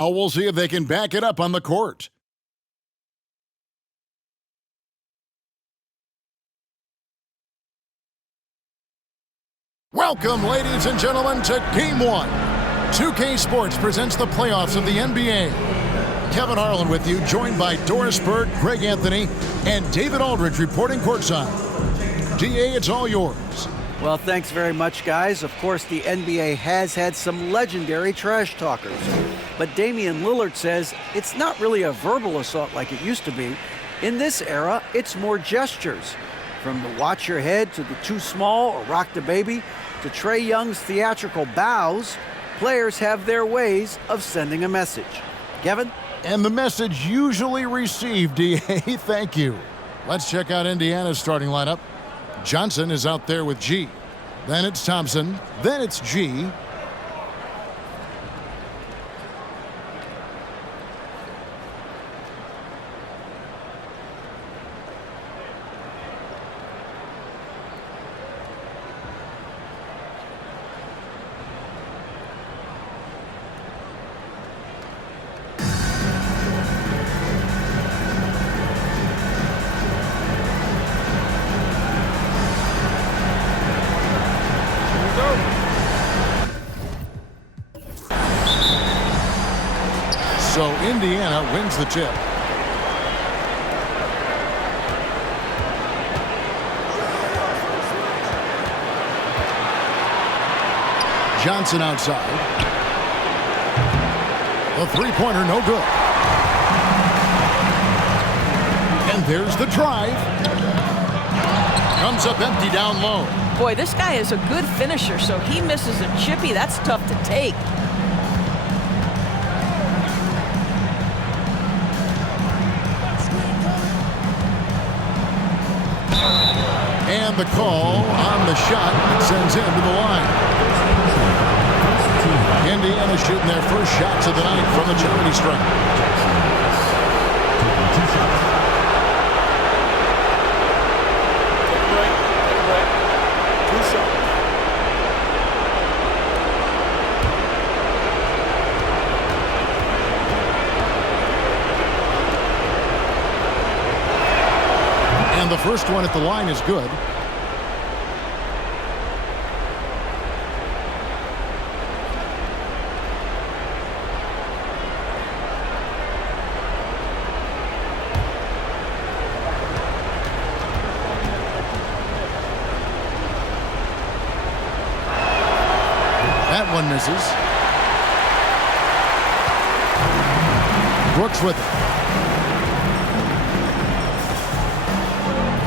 We'll see if they can back it up on the court. Welcome, ladies and gentlemen, to Game 1. 2K Sports presents the playoffs of the NBA. Kevin Harlan with you, joined by Doris Bird, Greg Anthony, and David Aldridge reporting courtside. DA, it's all yours. Well, thanks very much, guys. Of course, the NBA has had some legendary trash talkers. But Damian Lillard says it's not really a verbal assault like it used to be. In this era, it's more gestures. From the watch your head to the too small or rock the baby to Trae Young's theatrical bows, players have their ways of sending a message. Kevin? And the message usually received, DA. Thank you. Let's check out Indiana's starting lineup. Johnson is out there with G. Then it's Thompson. Then it's G. So Indiana wins the tip. Johnson outside. The three-pointer no good. And there's the drive. Comes up empty down low. Boy, this guy is a good finisher, so he misses a chippy. That's tough to take. And the call on the shot sends him to the line. Indiana shooting their first shots of the night from the charity stripe. And the first one at the line is good. That one misses. Brooks with it.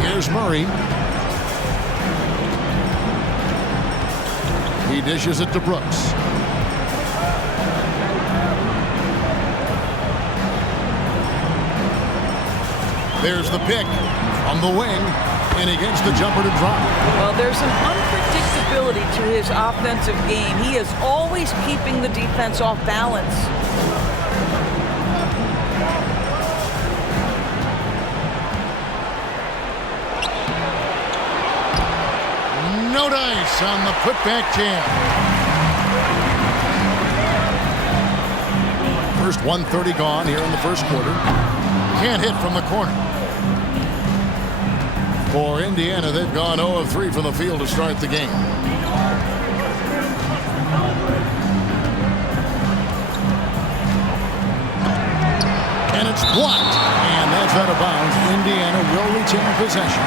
Here's Murray. He dishes it to Brooks. There's the pick from the wing, and he gets the jumper to drop. Well, there's an unpredictability to his offensive game. He is always keeping the defense off balance. No dice on the putback jam. First 1:30 gone here in the first quarter. Can't hit from the corner. For Indiana, they've gone 0 of 3 from the field to start the game. And it's blocked. And that's out of bounds. Indiana will retain possession.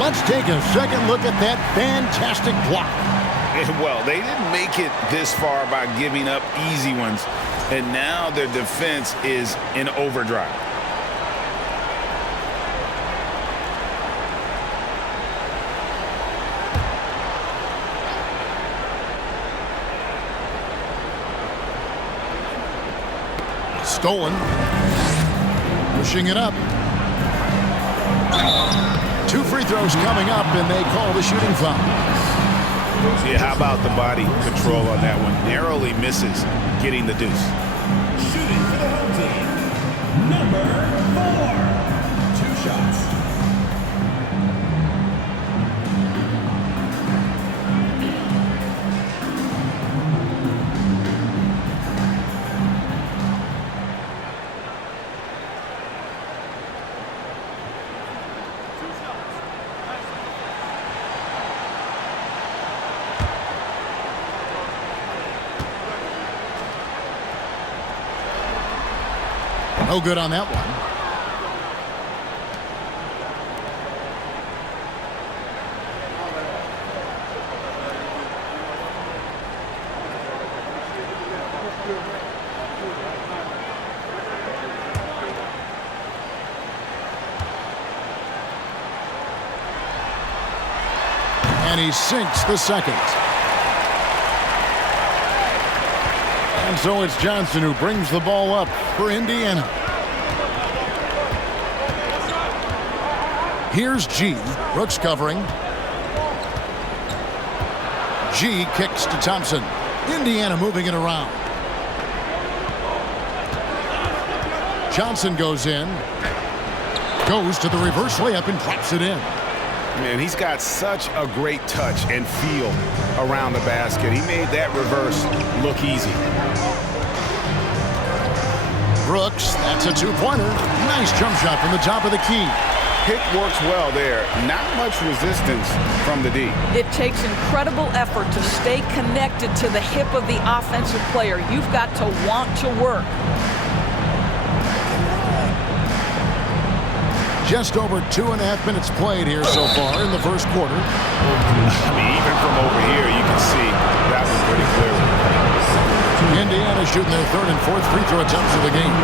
Let's take a second look at that fantastic block. Well, they didn't make it this far by giving up easy ones. And now their defense is in overdrive. Stolen. Pushing it up. 2 free throws coming up, and they call the shooting foul. Yeah, how about the body control on that one? Narrowly misses getting the deuce. Shooting for the home team, number 4. 2 shots. No good on that one. And he sinks the second. And so it's Johnson who brings the ball up for Indiana. Here's G. Brooks covering. G kicks to Thompson. Indiana moving it around. Johnson goes in. Goes to the reverse layup and drops it in. Man, he's got such a great touch and feel around the basket. He made that reverse look easy. Brooks, that's a two-pointer. Nice jump shot from the top of the key. Pick works well there. Not much resistance from the D. It takes incredible effort to stay connected to the hip of the offensive player. You've got to want to work. Just over 2.5 minutes played here so far in the first quarter. I mean, even from over here, you can see that was pretty clear. Indiana shooting their third and fourth free throw attempts of the game.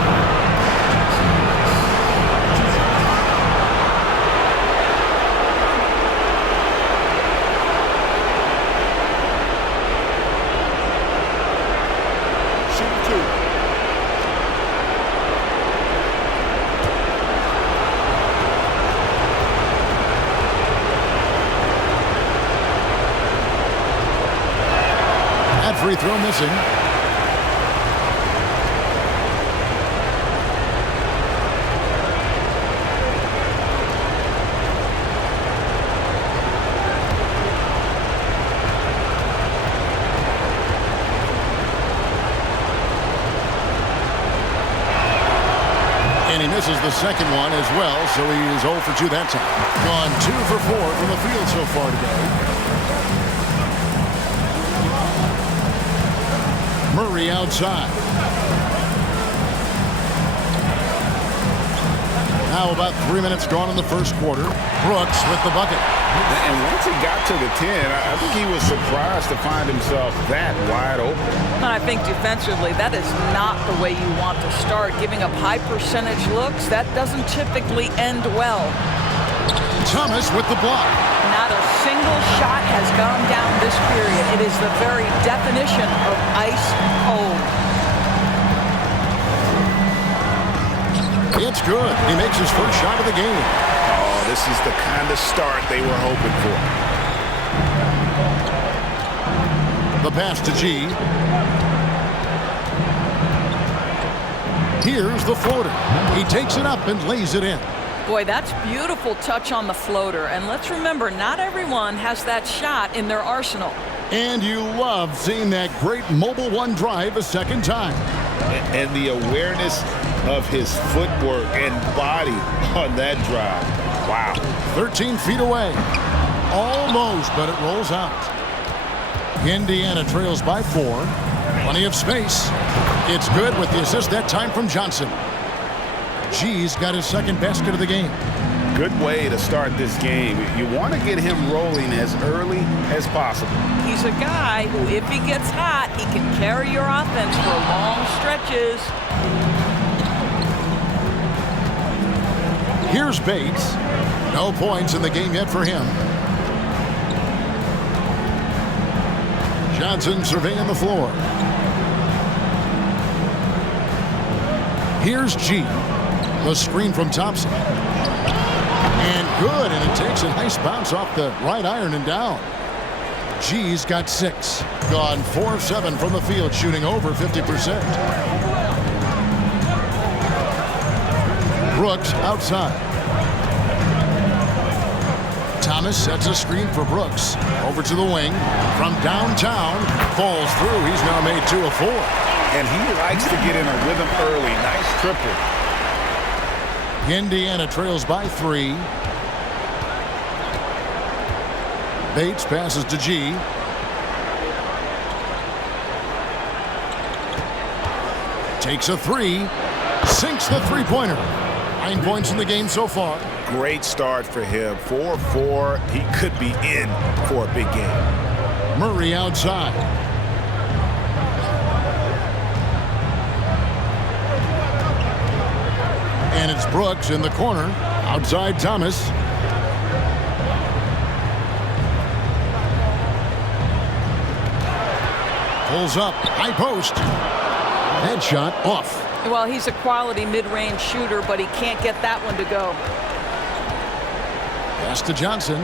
Free throw missing. And he misses the second one as well, so he is 0 for 2 that time. Gone 2 for 4 from the field so far today. Murray outside. Now about 3 minutes gone in the first quarter. Brooks with the bucket. And once he got to the 10, I think he was surprised to find himself that wide open. And I think defensively, that is not the way you want to start. Giving up high percentage looks, that doesn't typically end well. Thomas with the block. Not a single shot has gone down this period. It is the very definition of ice cold. It's good. He makes his first shot of the game. Oh, this is the kind of start they were hoping for. The pass to G. Here's the floater. He takes it up and lays it in. Boy, that's beautiful touch on the floater. And let's remember, not everyone has that shot in their arsenal. And you love seeing that great mobile one drive a second time. And the awareness of his footwork and body on that drive. Wow. 13 feet away. Almost, but it rolls out. Indiana trails by 4. Plenty of space. It's good with the assist that time from Johnson. G's got his second basket of the game. Good way to start this game. You want to get him rolling as early as possible. He's a guy who, if he gets hot, he can carry your offense for long stretches. Here's Bates. No points in the game yet for him. Johnson surveying the floor. Here's G. The screen from Thompson. And good, and it takes a nice bounce off the right iron and down. G's got 6. Gone 4 of 7 from the field, shooting over 50%. Brooks outside. Thomas sets a screen for Brooks. Over to the wing. From downtown. Falls through. He's now made 2 of 4. And he likes to get in a rhythm early. Nice triple. Indiana trails by 3. Bates passes to G. Takes a 3. Sinks the three-pointer. 9 points in the game so far. Great start for him. 4-4. He could be in for a big game. Murray outside. And it's Brooks in the corner. Outside Thomas. Pulls up. High post. Headshot off. Well, he's a quality mid-range shooter, but he can't get that one to go. Pass to Johnson.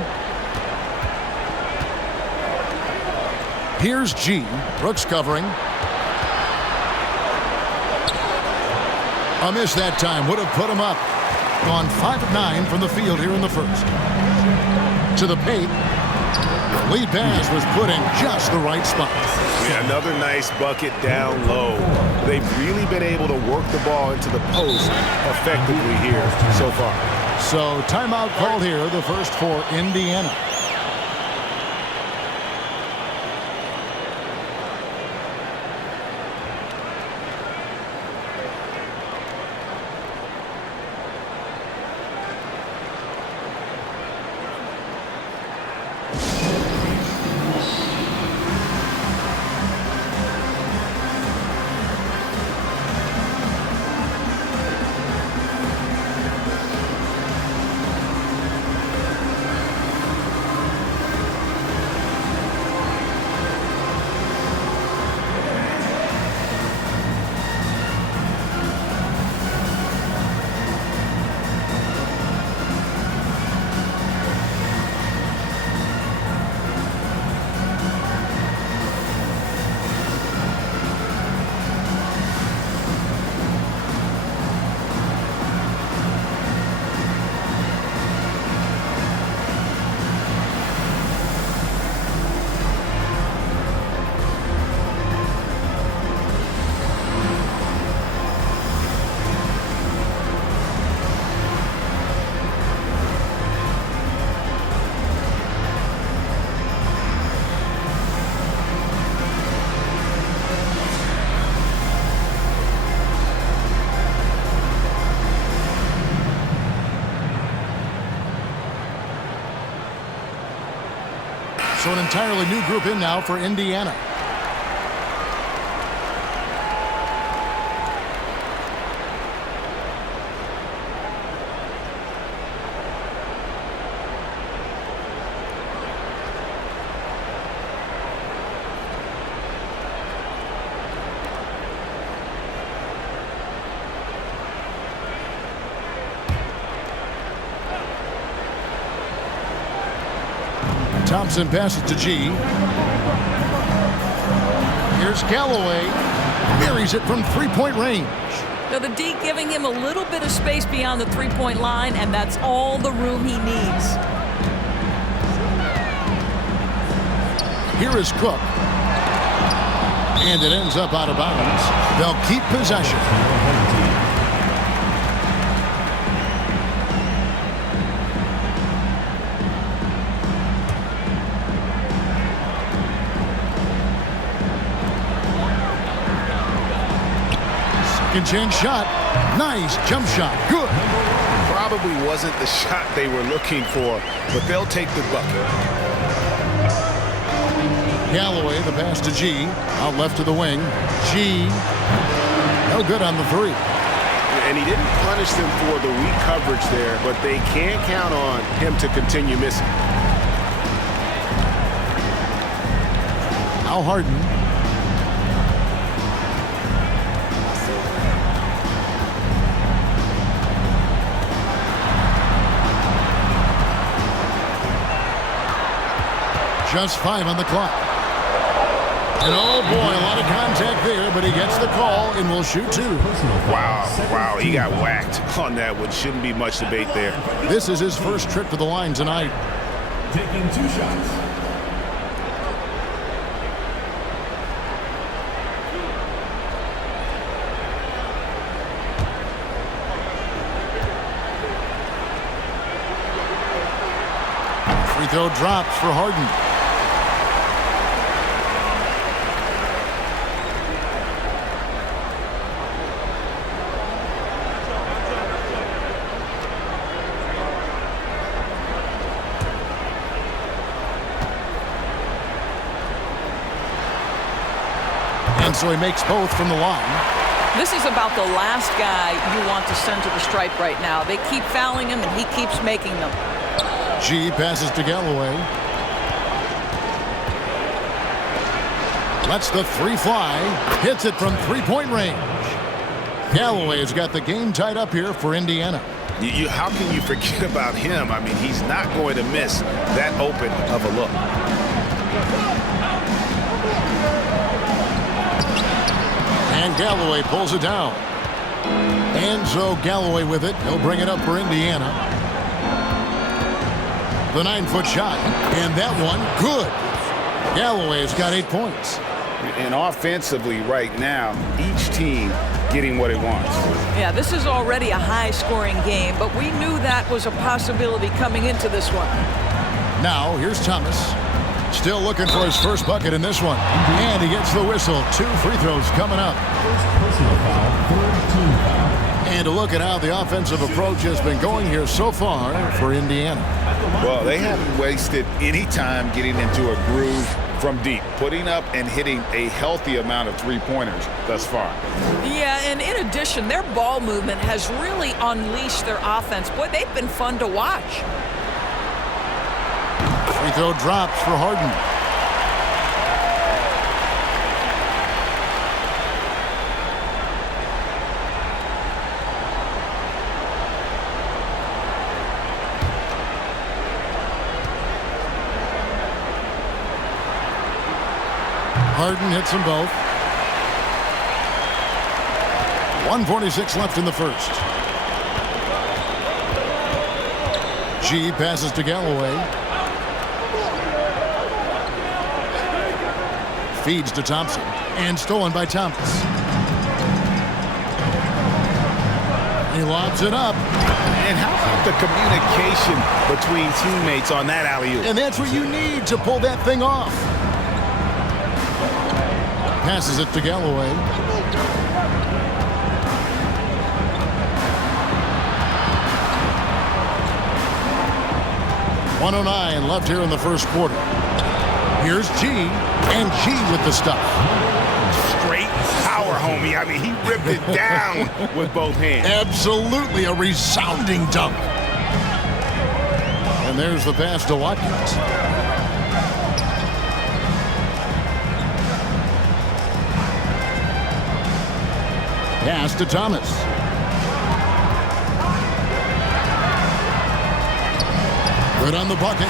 Here's G. Brooks covering. A miss that time would have put him up. Gone 5 of 9 from the field here in the first. To the paint. The lead pass was put in just the right spot. Yeah, another nice bucket down low. They've really been able to work the ball into the post effectively here so far. So timeout called here, the first for Indiana. So an entirely new group in now for Indiana. Thompson passes to G. Here's Galloway. Buries it from three-point range. Now the D giving him a little bit of space beyond the three-point line, and that's all the room he needs. Here is Cook. And it ends up out of bounds. They'll keep possession. Second chance shot. Nice jump shot. Good. Probably wasn't the shot they were looking for, but they'll take the bucket. Galloway, the pass to G. Out left to the wing. G. No good on the three. And he didn't punish them for the weak coverage there, but they can't count on him to continue missing. Now Harden. Just 5 on the clock. And oh boy, a lot of contact there, but he gets the call and will shoot two. Wow, he got whacked on that one. Shouldn't be much debate there. This is his first trip to the line tonight. Taking 2 shots. Free throw drops for Harden. And so he makes both from the line. This is about the last guy you want to send to the stripe right now. They keep fouling him, and he keeps making them. G passes to Galloway. Lets the three fly. Hits it from three-point range. Galloway's got the game tied up here for Indiana. How can you forget about him? I mean, he's not going to miss that open of a look. And Galloway pulls it down. And so Galloway with it. He'll bring it up for Indiana. The 9-foot shot. And that one, good. Galloway's got 8 points. And offensively right now, each team getting what it wants. Yeah, this is already a high-scoring game, but we knew that was a possibility coming into this one. Now, here's Thomas. Still looking for his first bucket in this one. And he gets the whistle. 2 free throws coming up. First personal foul, third team foul. And to look at how the offensive approach has been going here so far for Indiana. Well, they haven't wasted any time getting into a groove from deep, putting up and hitting a healthy amount of three-pointers thus far. Yeah, and in addition, their ball movement has really unleashed their offense. Boy, they've been fun to watch. Free throw drops for Harden. Harden hits them both. 1:46 left in the first. G passes to Galloway. Feeds to Thompson. And stolen by Thomas. He lobs it up. And how about the communication between teammates on that alley-oop? And that's what you need to pull that thing off. Passes it to Galloway. .109 left here in the first quarter. Here's G, and G with the stuff. Straight power, homie. I mean, he ripped it down with both hands. Absolutely a resounding dunk. And there's the pass to Watkins. Pass to Thomas. Good on the bucket.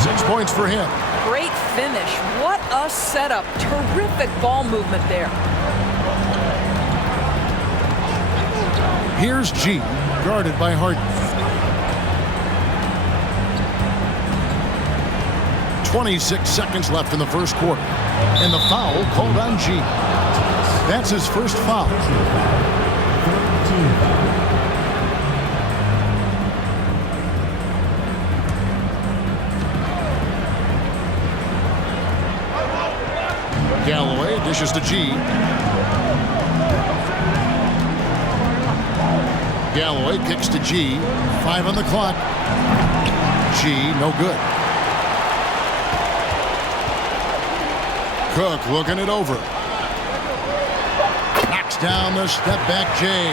6 points for him. Great finish. What a setup. Terrific ball movement there. Here's G, guarded by Harden. 26 seconds left in the first quarter. And the foul called on G. That's his first foul. Personal foul, third team foul. Galloway dishes to G. Galloway kicks to G. 5 on the clock. G, no good. Cook looking it over. Knocks down the step back J.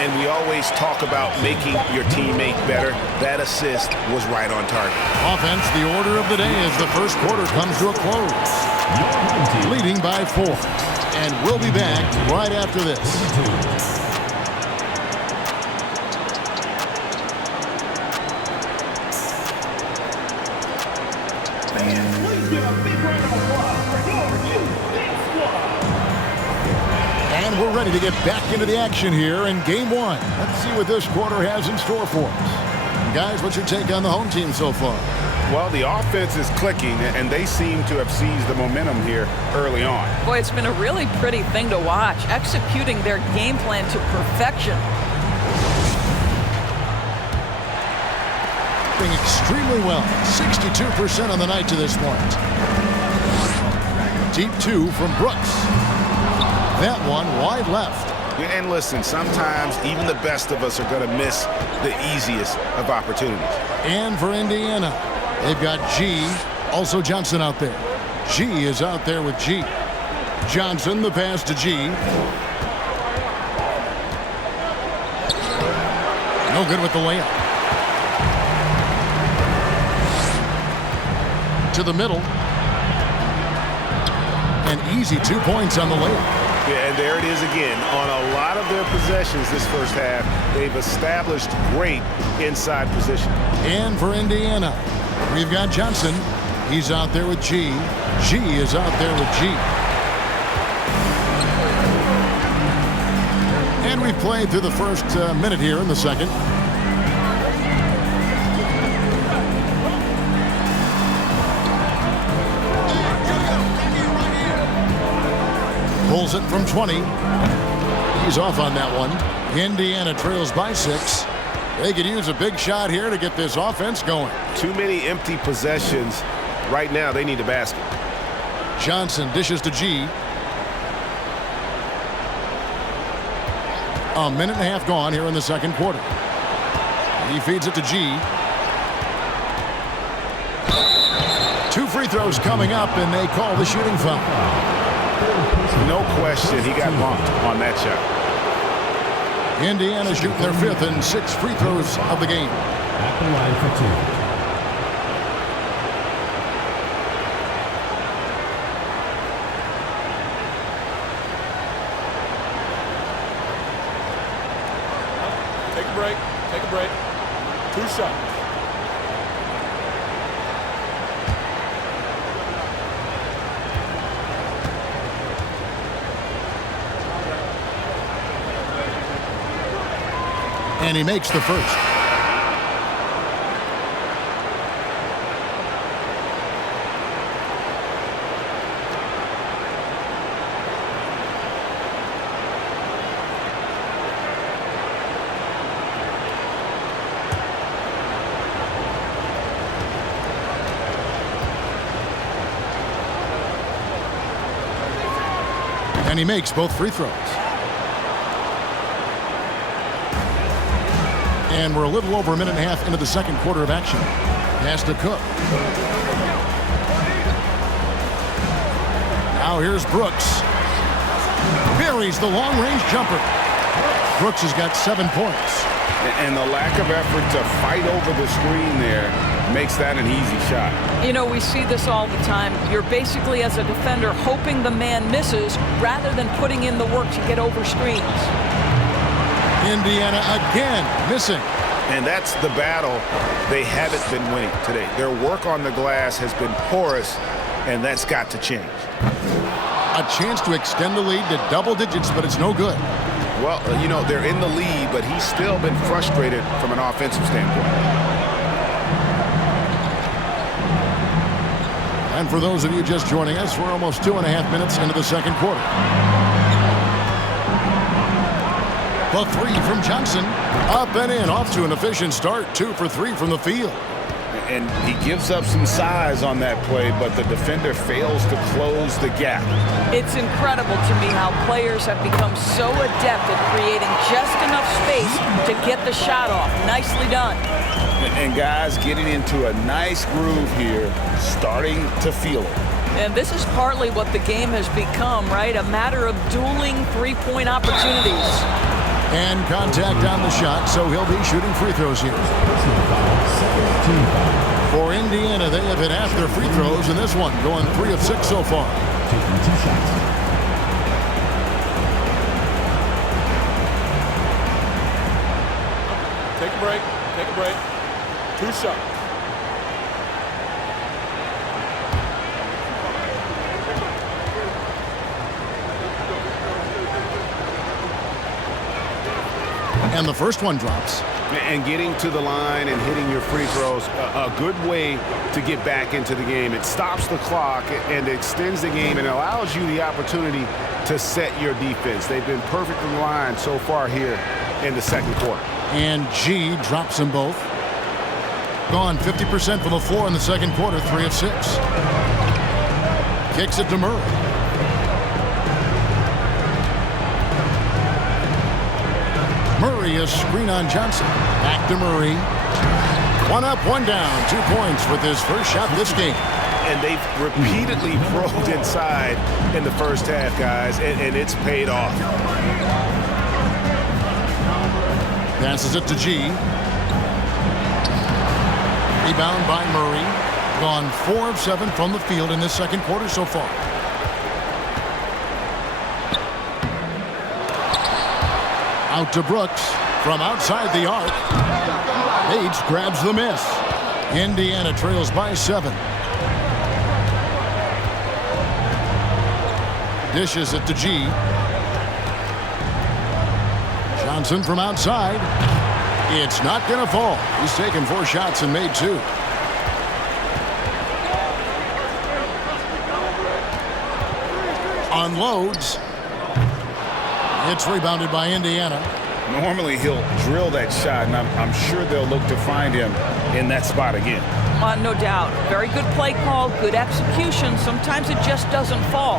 And we always talk about making your teammate better. That assist was right on target. Offense, the order of the day as the first quarter comes to a close. Leading by 4. And we'll be back right after this. Please give a big round of applause for your And we're ready to get back into the action here in game 1. Let's see what this quarter has in store for us. Guys, what's your take on the home team so far? Well, the offense is clicking, and they seem to have seized the momentum here early on. Boy, it's been a really pretty thing to watch, executing their game plan to perfection. Doing extremely well. 62% on the night to this point. Deep 2 from Brooks. That one wide left. And listen, sometimes even the best of us are going to miss the easiest of opportunities. And for Indiana, they've got G, also Johnson out there. G is out there with G. Johnson, the pass to G. No good with the layup. To the middle. An easy 2 points on the layup. Yeah, and there it is again. On a lot of their possessions this first half, they've established great inside position. And for Indiana, we've got Johnson. He's out there with G. G is out there with G. And we've played through the first minute here in the second. Pulls it from 20. He's off on that one. Indiana trails by 6. They could use a big shot here to get this offense going. Too many empty possessions. Right now, they need a basket. Johnson dishes to G. A minute and a half gone here in the second quarter. He feeds it to G. 2 free throws coming up, and they call the shooting foul. No question, he got bumped on that shot. Indiana shooting their 5th and 6th free throws of the game. At the line for 2. Take a break. Take a break. 2 shots. And he makes the first. And he makes both free throws. And we're a little over a minute and a half into the second quarter of action. Pass to Cook. Now here's Brooks. Buries the long-range jumper. Brooks has got 7 points. And the lack of effort to fight over the screen there makes that an easy shot. You know, we see this all the time. You're basically, as a defender, hoping the man misses rather than putting in the work to get over screens. Indiana again missing. And that's the battle they haven't been winning today. Their work on the glass has been porous, and that's got to change. A chance to extend the lead to double digits, but it's no good. Well, you know, they're in the lead, but he's still been frustrated from an offensive standpoint. And for those of you just joining us, we're almost 2.5 minutes into the second quarter. The 3 from Johnson. Up and in, off to an efficient start. 2 for 3 from the field. And he gives up some size on that play, but the defender fails to close the gap. It's incredible to me how players have become so adept at creating just enough space to get the shot off. Nicely done. And guys getting into a nice groove here, starting to feel it. And this is partly what the game has become, right? A matter of dueling three-point opportunities. And contact on the shot, so he'll be shooting free throws here. For Indiana, they have hit half their free throws in this one, going 3 of 6 so far. Taking 2 shots. Take a break. Take a break. 2 shots. And the first one drops. And getting to the line and hitting your free throws, a good way to get back into the game. It stops the clock and extends the game and allows you the opportunity to set your defense. They've been perfect in line so far here in the second quarter. And G drops them both. Gone 50% from the floor in the second quarter, 3 of 6. Kicks it to Murray. Murray, a screen on Johnson. Back to Murray. 1 up, 1 down. 2 points with his first shot this game. And they've repeatedly probed inside in the first half, guys, and it's paid off. Passes it to G. Rebound by Murray. Gone 4 of 7 from the field in this second quarter so far. Out to Brooks from outside the arc. Bates grabs the miss. Indiana trails by 7. Dishes it to G. Johnson from outside. It's not going to fall. He's taken 4 shots and made 2. Unloads. It's rebounded by Indiana. Normally he'll drill that shot, and I'm sure they'll look to find him in that spot again. No doubt. Very good play call, good execution. Sometimes it just doesn't fall.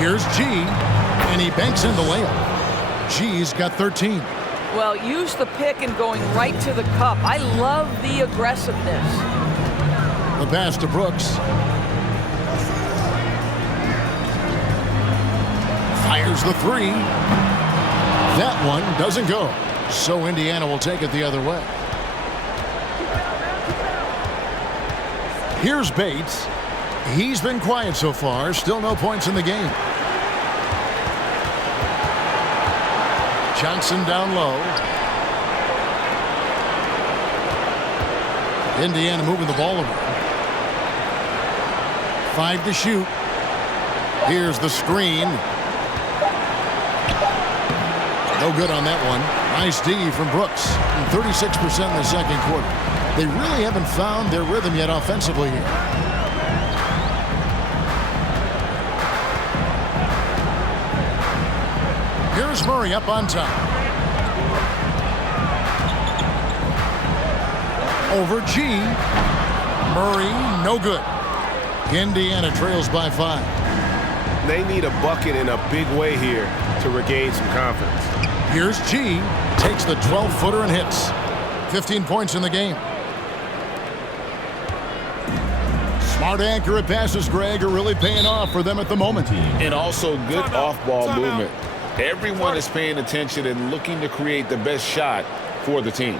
Here's G, and he banks in the layup. G's got 13. Well, use the pick and going right to the cup. I love the aggressiveness. The pass to Brooks. Fires the 3. That one doesn't go. So Indiana will take it the other way. Here's Bates. He's been quiet so far. Still no points in the game. Johnson down low. Indiana moving the ball around. 5 to shoot. Here's the screen. No good on that one. Nice D from Brooks. 36% in the second quarter. They really haven't found their rhythm yet offensively here. Here's Murray up on top. Over G. Murray, no good. Indiana trails by 5. They need a bucket in a big way here to regain some confidence. Here's G. Takes the 12-footer and hits. 15 points in the game. Smart, accurate passes, Greg, are really paying off for them at the moment. And also good off-ball movement. Everyone is paying attention and looking to create the best shot for the team.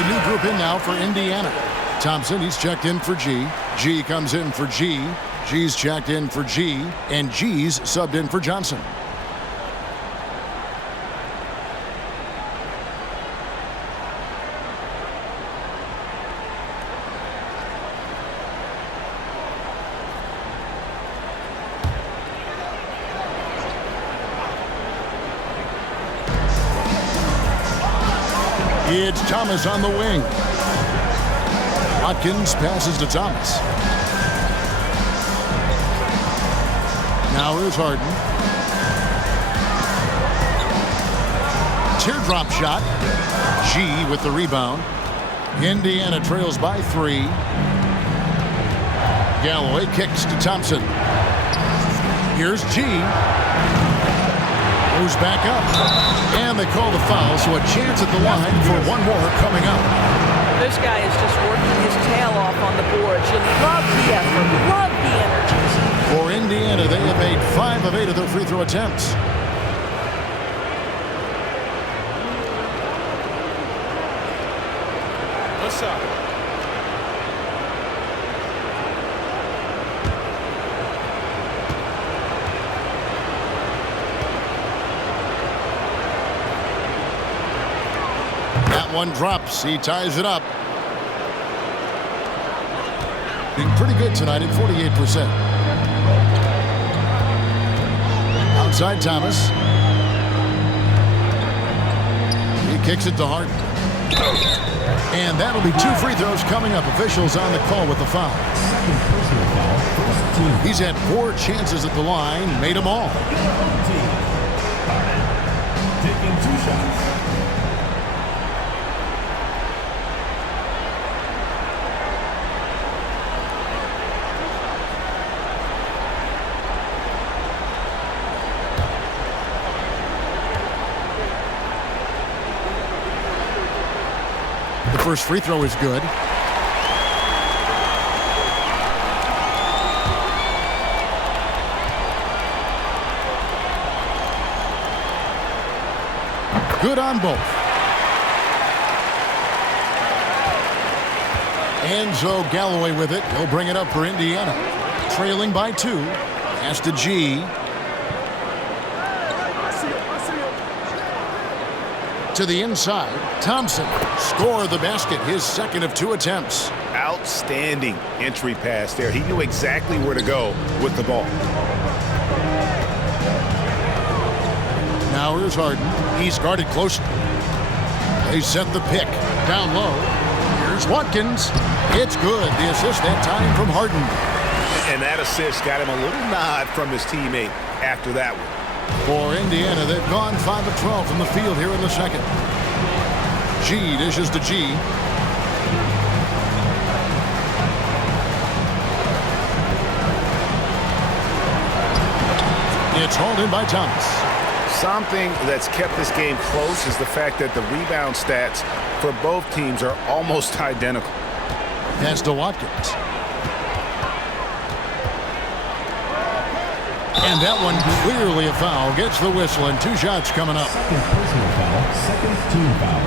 New group in now for Indiana. Thompson, he's checked in for G. G comes in for G. G's checked in for G. And G's subbed in for Johnson. It's Thomas on the wing. Watkins passes to Thomas. Now here's Harden. Teardrop shot. G with the rebound. Indiana trails by 3. Galloway kicks to Thompson. Here's G. Goes back up. And they call the foul, so a chance at the line for one more coming up. This guy is just working his tail off on the boards. You love the effort, love the energy. For Indiana, they have made 5 of 8 of their free throw attempts. Left side. That one drops. He ties it up. Being pretty good tonight at 48%. Outside Thomas. He kicks it to Harden. And that'll be 2 free throws coming up. Officials on the call with the foul. He's had 4 chances at the line, made them all. Taking 2 shots. The first free throw is good. Good on both. Enzo Galloway with it. He'll bring it up for Indiana. Trailing by 2. Pass to G. To the inside. Thompson scored the basket. His second of 2 attempts. Outstanding entry pass there. He knew exactly where to go with the ball. Now here's Harden. He's guarded closely. They set the pick. Down low. Here's Watkins. It's good. The assist that time from Harden. And that assist got him a little nod from his teammate after that one. For Indiana, they've gone 5 of 12 from the field here in the second. G dishes to G. It's hauled in by Thomas. Something that's kept this game close is the fact that the rebound stats for both teams are almost identical. Pass to Watkins. And that one clearly a foul. Gets the whistle and 2 shots coming up. Second personal foul, second team foul.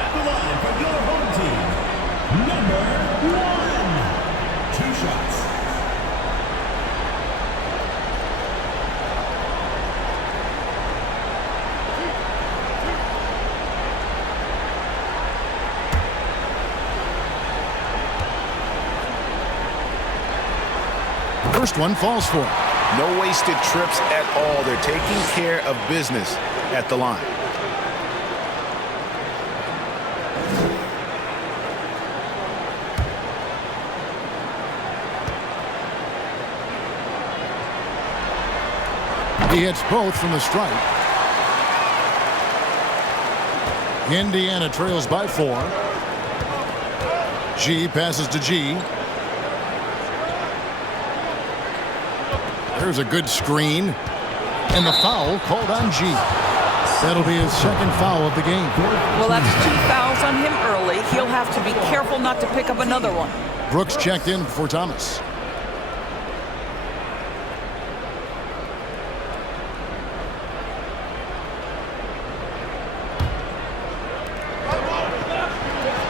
At the line for your home team, number 1. 2 shots. First one falls for him. No wasted trips at all. They're taking care of business at the line. He hits both from the stripe. Indiana trails by 4. G passes to G. There's a good screen. And the foul called on G. That'll be his second foul of the game. Well, that's 2 fouls on him early. He'll have to be careful not to pick up another one. Brooks checked in for Thomas.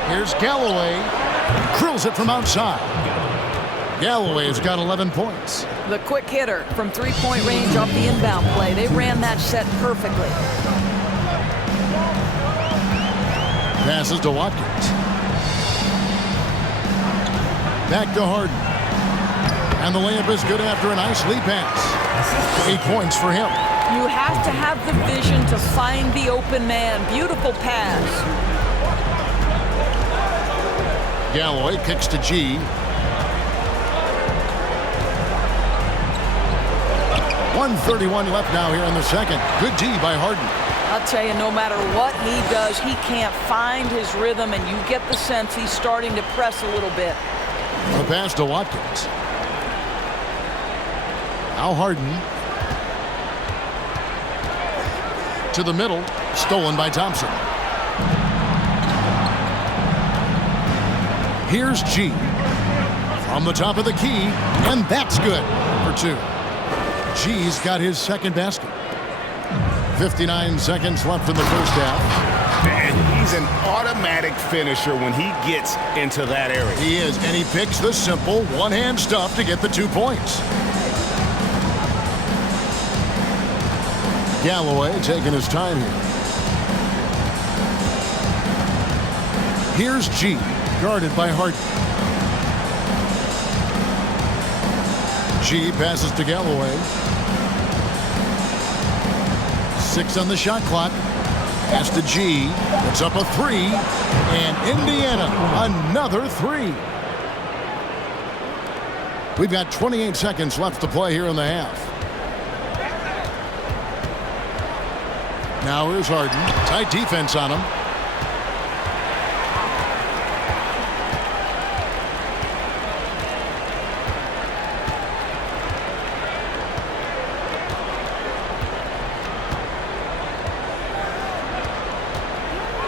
Here's Galloway. Drills it from outside. Galloway's got 11 points. The quick hitter from 3-point range off the inbound play. They ran that set perfectly. Passes to Watkins. Back to Harden. And the layup is good after a nice lead pass. 8 points for him. You have to have the vision to find the open man. Beautiful pass. Galloway kicks to G. 1:31 left now here in the second. Good D by Harden. I'll tell you, no matter what he does, he can't find his rhythm, and you get the sense he's starting to press a little bit. The pass to Watkins. Now Harden. To the middle. Stolen by Thompson. Here's G. From the top of the key. And that's good for 2. G's got his second basket. 59 seconds left in the first half. And he's an automatic finisher when he gets into that area. He is, and he picks the simple one-hand stuff to get the 2 points. Galloway taking his time here. Here's G, guarded by Harden. G passes to Galloway. 6 on the shot clock. Pass to G. It's up a 3. And Indiana, another 3. We've got 28 seconds left to play here in the half. Now here's Harden. Tight defense on him.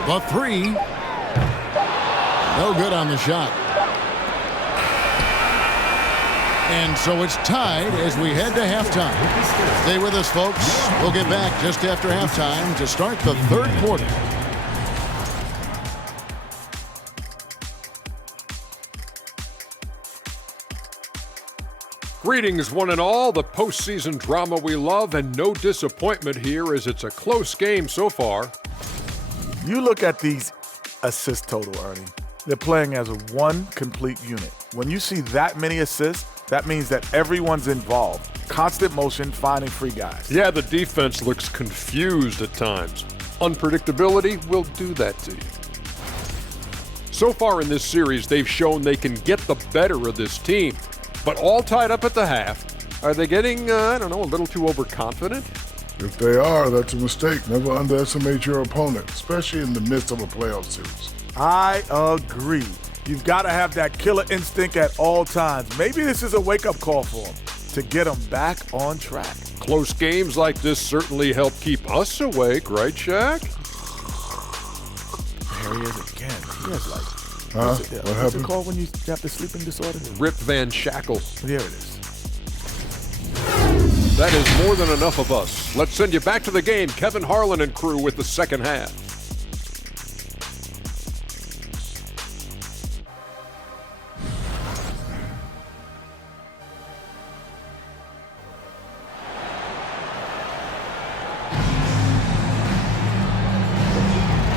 The 3. No good on the shot. And so it's tied as we head to halftime. Stay with us, folks. We'll get back just after halftime to start the third quarter. Greetings, one and all. The postseason drama we love, and no disappointment here as it's a close game so far. You look at these assist total, Ernie. They're playing as one complete unit. When you see that many assists, that means that everyone's involved. Constant motion, finding free guys. Yeah, the defense looks confused at times. Unpredictability will do that to you. So far in this series, they've shown they can get the better of this team. But all tied up at the half, are they getting, a little too overconfident? If they are, that's a mistake. Never underestimate your opponent, especially in the midst of a playoff series. I agree. You've got to have that killer instinct at all times. Maybe this is a wake-up call for them to get them back on track. Close games like this certainly help keep us awake, right, Shaq? There he is again. He has What's it called when you have the sleeping disorder? Rip Van Shackle. There it is. That is more than enough of us. Let's send you back to the game. Kevin Harlan and crew with the second half.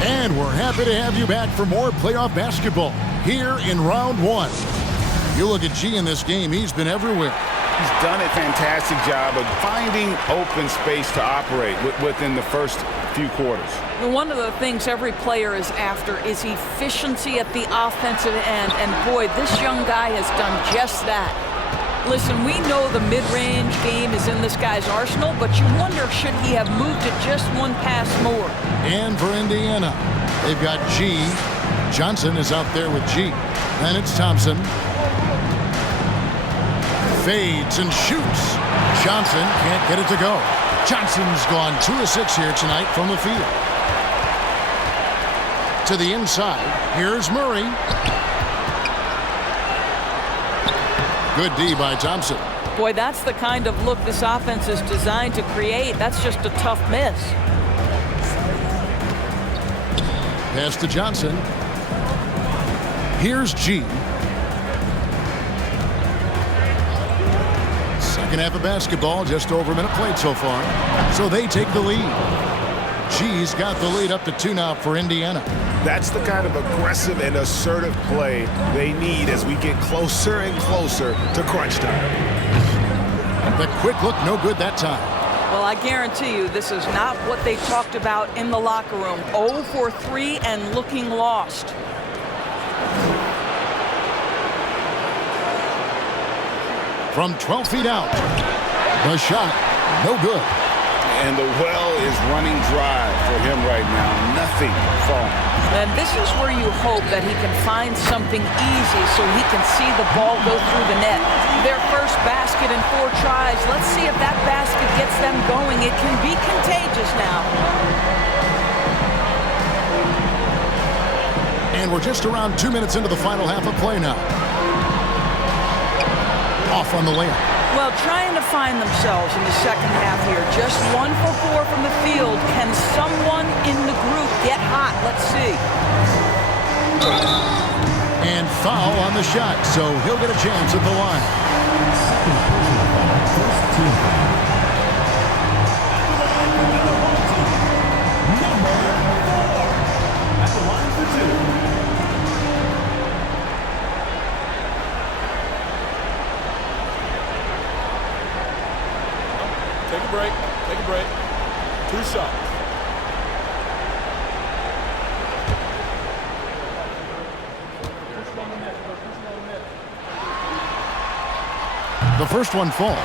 And we're happy to have you back for more playoff basketball here in round 1. You look at G in this game, he's been everywhere. He's done a fantastic job of finding open space to operate within the first few quarters. One of the things every player is after is efficiency at the offensive end, and boy, this young guy has done just that. Listen, we know the mid-range game is in this guy's arsenal, but you wonder, should he have moved it just one pass more? And for Indiana, they've got G. Johnson is out there with G. Then it's Thompson. Fades and shoots. Johnson can't get it to go. Johnson's gone 2 of 6 here tonight from the field. To the inside, here's Murray. Good D by Thompson. Boy, that's the kind of look this offense is designed to create. That's just a tough miss. Pass to Johnson. Here's G. Second half of basketball, just over a minute played so far. So they take the lead. G's got the lead up to 2 now for Indiana. That's the kind of aggressive and assertive play they need as we get closer and closer to crunch time. The quick look, no good that time. Well, I guarantee you this is not what they talked about in the locker room. 0 for 3 and looking lost. From 12 feet out, the shot, no good. And the well is running dry for him right now. Nothing falling. And this is where you hope that he can find something easy so he can see the ball go through the net. Their first basket in 4 tries. Let's see if that basket gets them going. It can be contagious now. And we're just around 2 minutes into the final half of play now. Off on the layup. Well, trying to find themselves in the second half here. Just 1 for 4 from the field. Can someone in the group get hot? Let's see. And foul on the shot, so he'll get a chance at the line. Second personal foul, first team foul. Number 4. At the line for 2. Take a break. Take a break. 2 shots. The first one falls.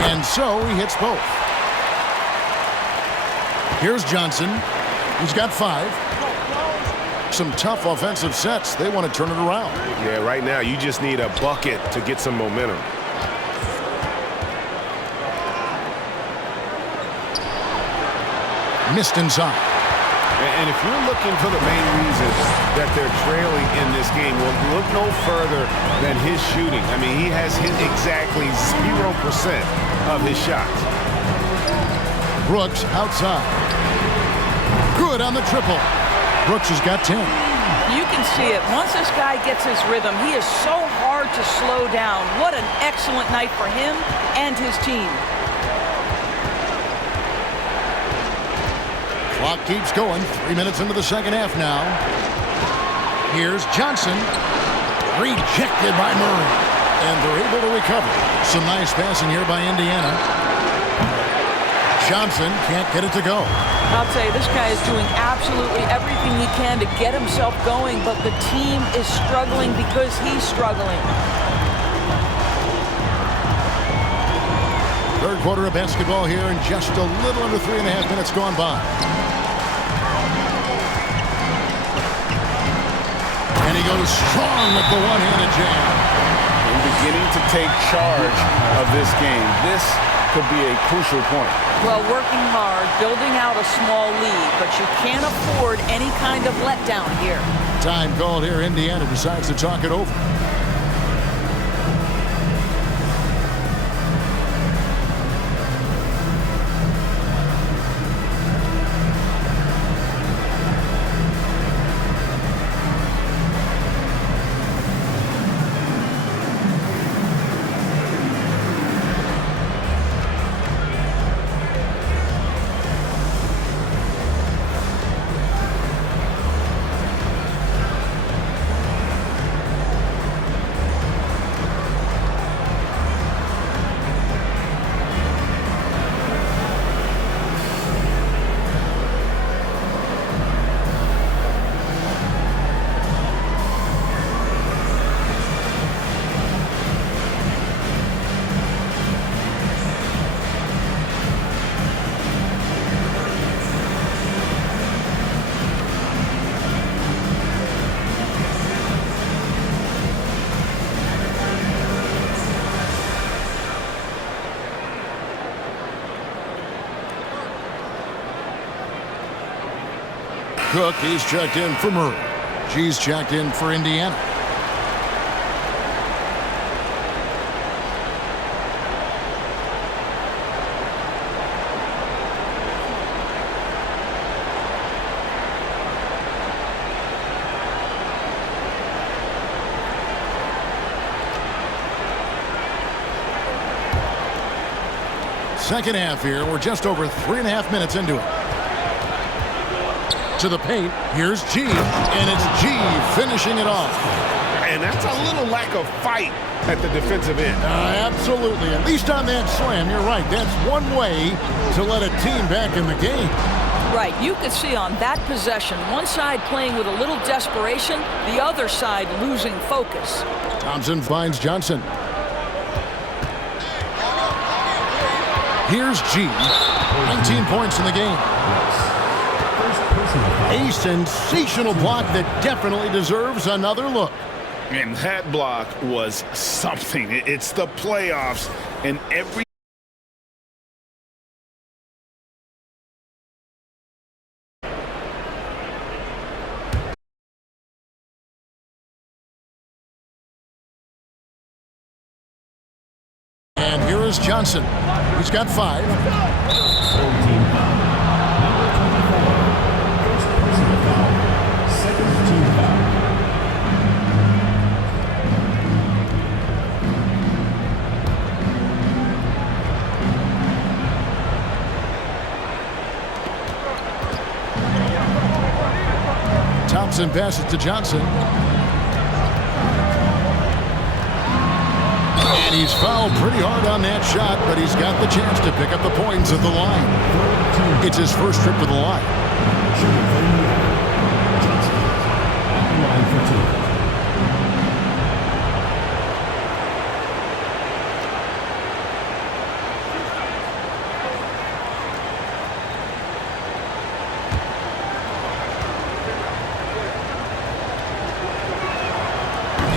And so he hits both. Here's Johnson. He's got 5. Some tough offensive sets. They want to turn it around. Yeah, right now you just need a bucket to get some momentum. Missed inside. And if you're looking for the main reason that they're trailing in this game, well, look no further than his shooting. I mean, he has hit exactly 0% of his shots. Brooks outside. Good on the triple. Brooks has got 10. You can see it. Once this guy gets his rhythm, he is so hard to slow down. What an excellent night for him and his team. Clock keeps going. 3 minutes into the second half now. Here's Johnson. Rejected by Murray. And they're able to recover. Some nice passing here by Indiana. Johnson can't get it to go. I'll tell you, this guy is doing absolutely everything he can to get himself going, but the team is struggling because he's struggling. Third quarter of basketball here, and just a little under 3.5 minutes gone by. And he goes strong with the one-handed jam. And beginning to take charge of this game. This could be a crucial point. Well, working hard, building out a small lead, but you can't afford any kind of letdown here. Time called here. Indiana decides to talk it over. Cook, he's checked in for Murray. G's checked in for Indiana. Second half here. We're just over 3.5 minutes into it. To the paint, here's G, and it's G finishing it off. And that's a little lack of fight at the defensive end. Absolutely. At least on that slam, you're right. That's one way to let a team back in the game. Right. You could see on that possession, one side playing with a little desperation, the other side losing focus. Thompson finds Johnson. Here's G. 19 points in the game. A sensational block that definitely deserves another look. And that block was something. It's the playoffs, and every And here is Johnson. He's got 5. Thompson passes to Johnson. And he's fouled pretty hard on that shot, but he's got the chance to pick up the points at the line. It's his first trip to the line.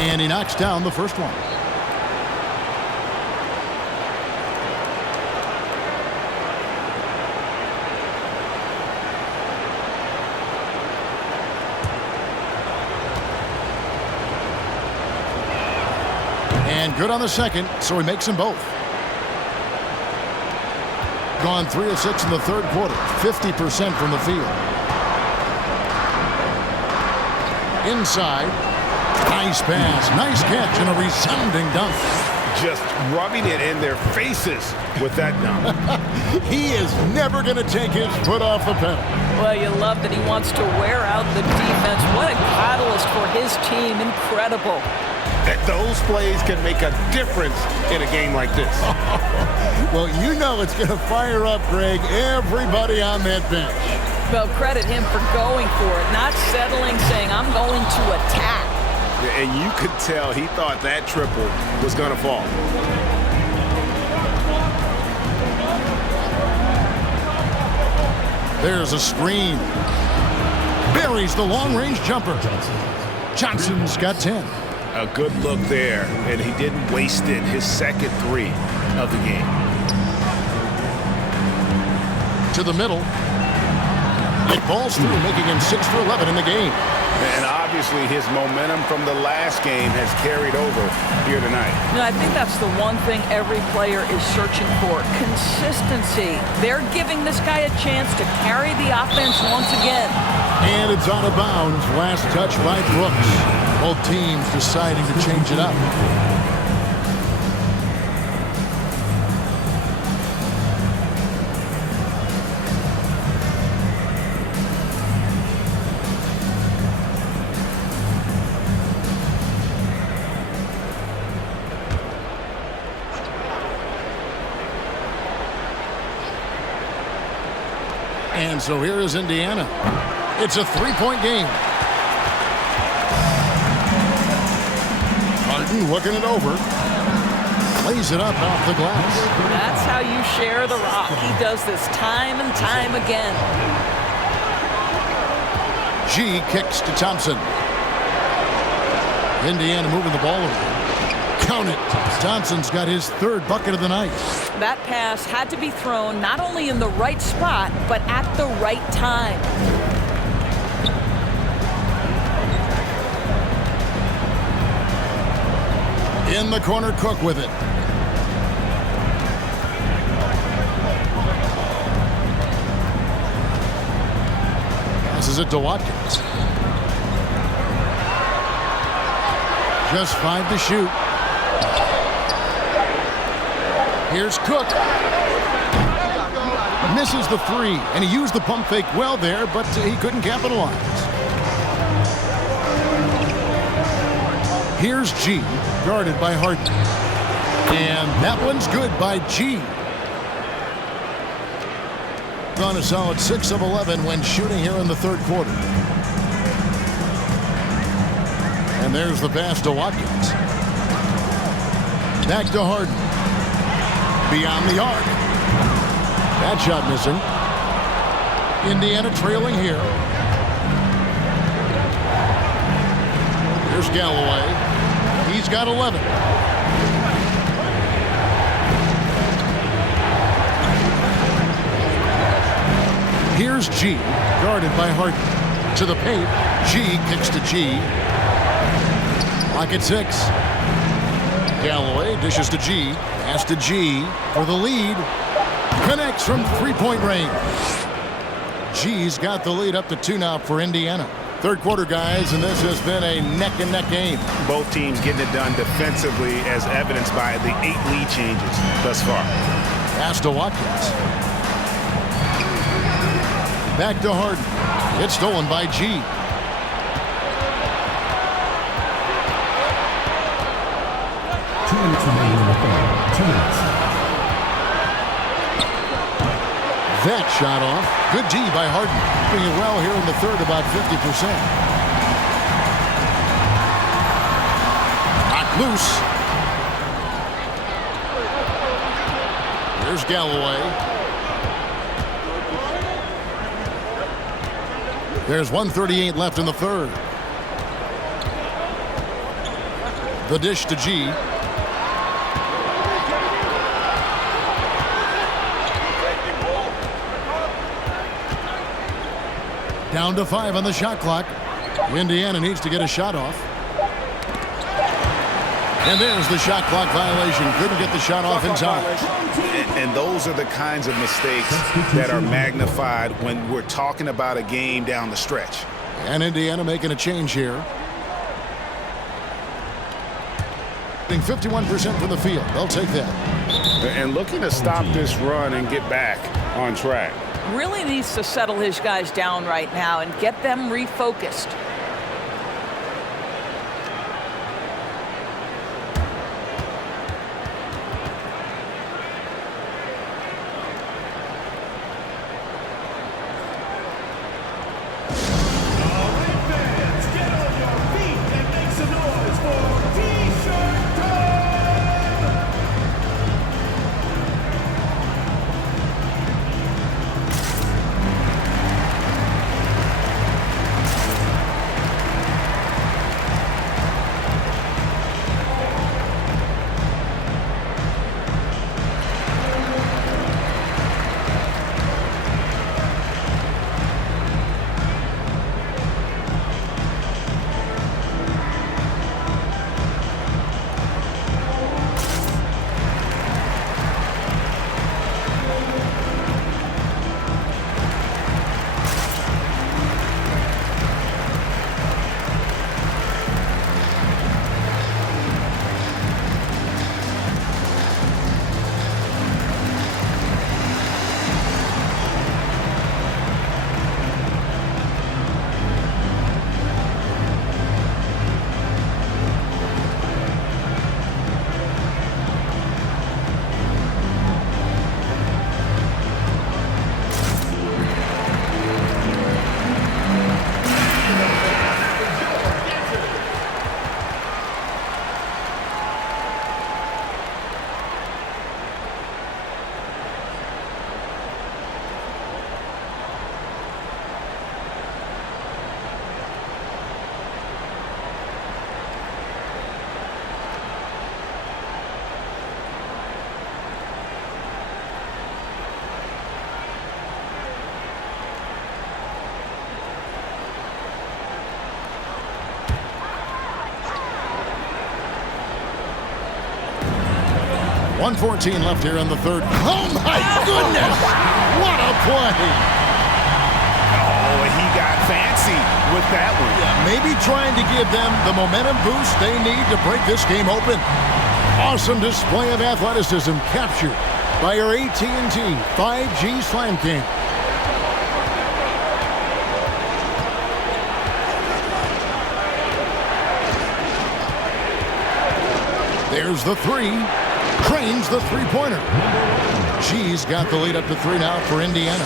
And he knocks down the first one. And good on the second, so he makes them both. Gone 3 of 6 in the third quarter, 50% from the field. Inside. Nice pass, nice catch, and a resounding dunk. Just rubbing it in their faces with that dunk. He is never going to take his foot off the pedal. Well, you love that he wants to wear out the defense. What a catalyst for his team. Incredible. That those plays can make a difference in a game like this. Well, you know it's going to fire up, Greg, everybody on that bench. Well, credit him for going for it, not settling, saying, I'm going to attack. And you could tell he thought that triple was going to fall. There's a screen. Buries the long-range jumper. Johnson's got 10. A good look there, and he didn't waste it. His second 3 of the game. To the middle. It balls through, making him 6 for 11 in the game. And obviously his momentum from the last game has carried over here tonight. No, I think that's the one thing every player is searching for. Consistency. They're giving this guy a chance to carry the offense once again. And it's out of bounds. Last touch by Brooks. Both teams deciding to change it up. And so here is Indiana. It's a 3-point game. Harden looking it over. Lays it up off the glass. That's how you share the rock. He does this time and time again. G kicks to Thompson. Indiana moving the ball around. Count it. Thompson's got his 3rd bucket of the night. That pass had to be thrown not only in the right spot, but at the right time. In the corner, Cook with it. Passes it to Watkins. Just 5 to shoot. Here's Cook. Misses the three, and he used the pump fake well there, but he couldn't capitalize. Here's G, guarded by Harden. And that one's good by G. On a solid 6 of 11 when shooting here in the third quarter. And there's the pass to Watkins. Back to Harden. Beyond the arc. That shot missing. Indiana trailing here. Here's Galloway. He's got 11. Here's G, guarded by Harden. To the paint. G kicks to G. Lock at 6. Galloway dishes to G. Pass to G for the lead. Connects from three-point range. G's got the lead up to 2 now for Indiana. Third quarter, guys, and this has been a neck-and-neck game. Both teams getting it done defensively, as evidenced by the 8 lead changes thus far. Pass to Watkins. Back to Harden. It's stolen by G. 2 minutes remaining in the third. 2 minutes. That shot off. Good D by Harden. Doing it well here in the third, about 50%. Knocked loose. Here's Galloway. There's 1:38 left in the third. The dish to G. Down to 5 on the shot clock. Indiana needs to get a shot off. And there's the shot clock violation. Couldn't get the shot off in time. And those are the kinds of mistakes that are magnified when we're talking about a game down the stretch. And Indiana making a change here. 51% from the field. They'll take that. And looking to stop this run and get back on track. Really needs to settle his guys down right now and get them refocused. .114 left here in the third. Oh, my goodness! What a play! Oh, he got fancy with that one. Yeah, maybe trying to give them the momentum boost they need to break this game open. Awesome display of athleticism captured by your AT&T 5G Slam King. There's the three. Cranes the three-pointer. G's got the lead up to 3 now for Indiana.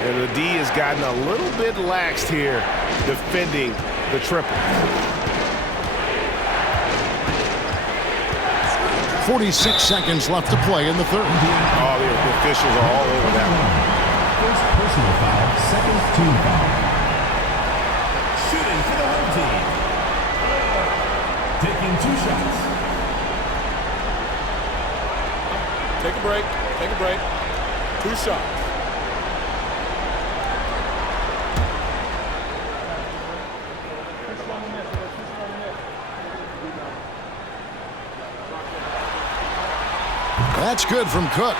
And the D has gotten a little bit laxed here defending the triple. 46 seconds left to play in the third. Oh, the officials are all over that one. First personal foul, second team foul. Shooting for the home team. Taking 2 shots. Take a break. Take a break. 2 shots. That's good from Cook.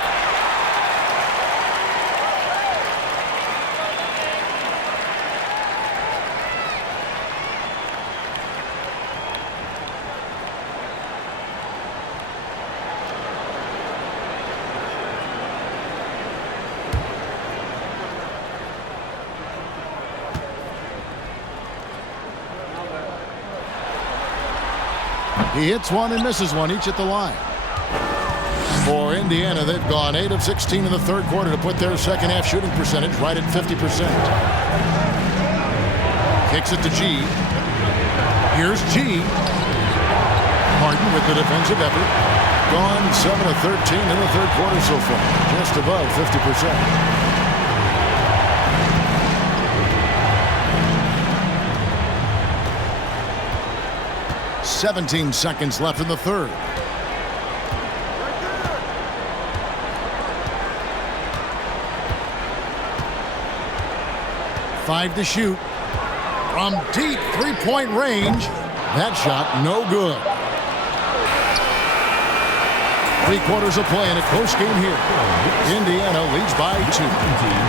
He hits one and misses one, each at the line. For Indiana, they've gone 8 of 16 in the third quarter to put their second half shooting percentage right at 50%. Kicks it to G. Here's G. Harden with the defensive effort. Gone 7 of 13 in the third quarter so far. Just above 50%. 17 seconds left in the third. Five to shoot. From deep three-point range. That shot no good. 3 quarters of play in a close game here. Indiana leads by 2.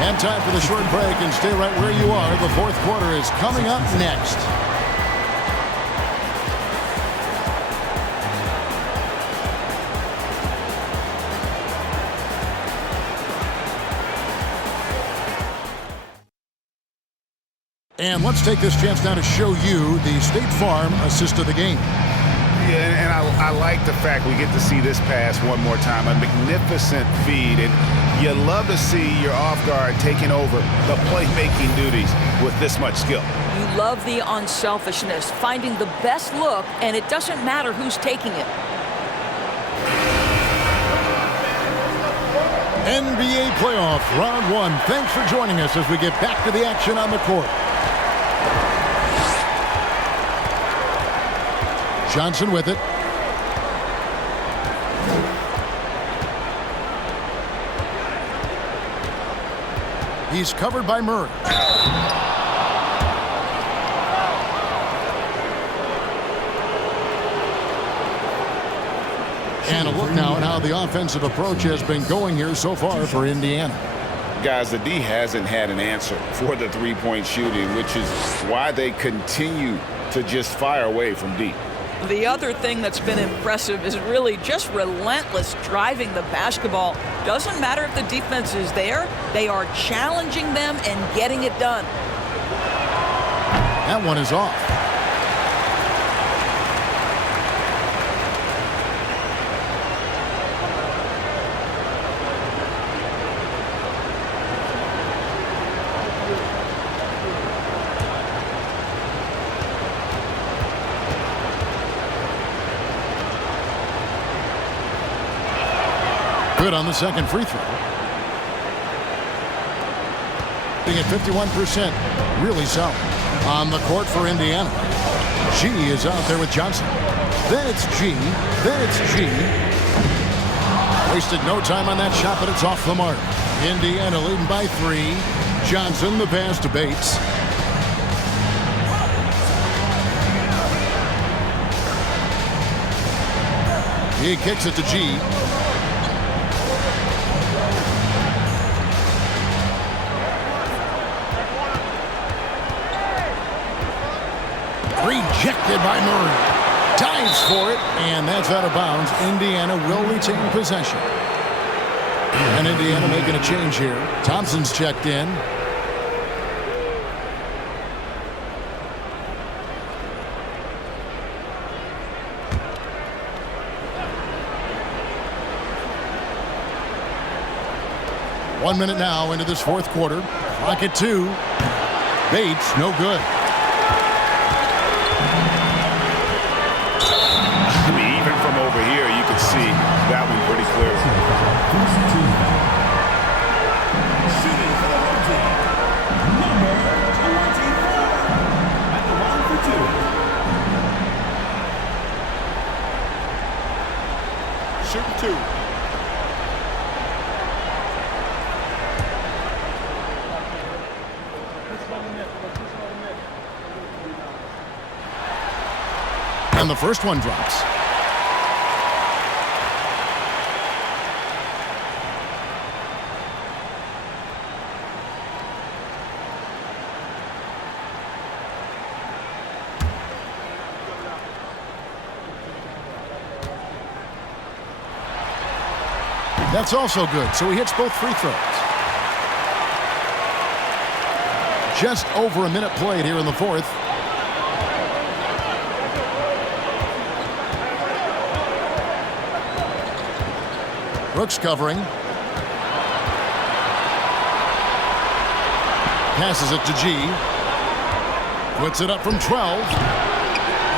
And time for the short break, and stay right where you are. The fourth quarter is coming up next. And let's take this chance now to show you the State Farm assist of the game. Yeah, and I like the fact we get to see this pass one more time. A magnificent feed, and you love to see your off guard taking over the playmaking duties with this much skill. You love the unselfishness, finding the best look, and it doesn't matter who's taking it. NBA playoff round 1. Thanks for joining us as we get back to the action on the court. Johnson with it. He's covered by Murray. And a look now at how the offensive approach has been going here so far for Indiana. Guys, the D hasn't had an answer for the three-point shooting, which is why they continue to just fire away from deep. The other thing that's been impressive is really just relentless driving the basketball. Doesn't matter if the defense is there, they are challenging them and getting it done. That one is off. Good on the second free throw. Being at 51%, really solid. On the court for Indiana. G is out there with Johnson. Then it's G. Then it's G. Wasted no time on that shot, but it's off the mark. Indiana leading by 3. Johnson, the pass to Bates. He kicks it to G. Rejected by Murray. Dives for it, and that's out of bounds. Indiana will retain possession. And Indiana making a change here. Thompson's checked in. One minute now into this fourth quarter. Clock at 2. Bates, no good. I mean, even from over here, you can see that one pretty clearly. Shooting for the home team, number 24. At the line for 2. Shooting 2. And the first one drops. That's also good, so he hits both free throws. Just over a minute played here in the fourth. Brooks covering. Passes it to G. Puts it up from 12.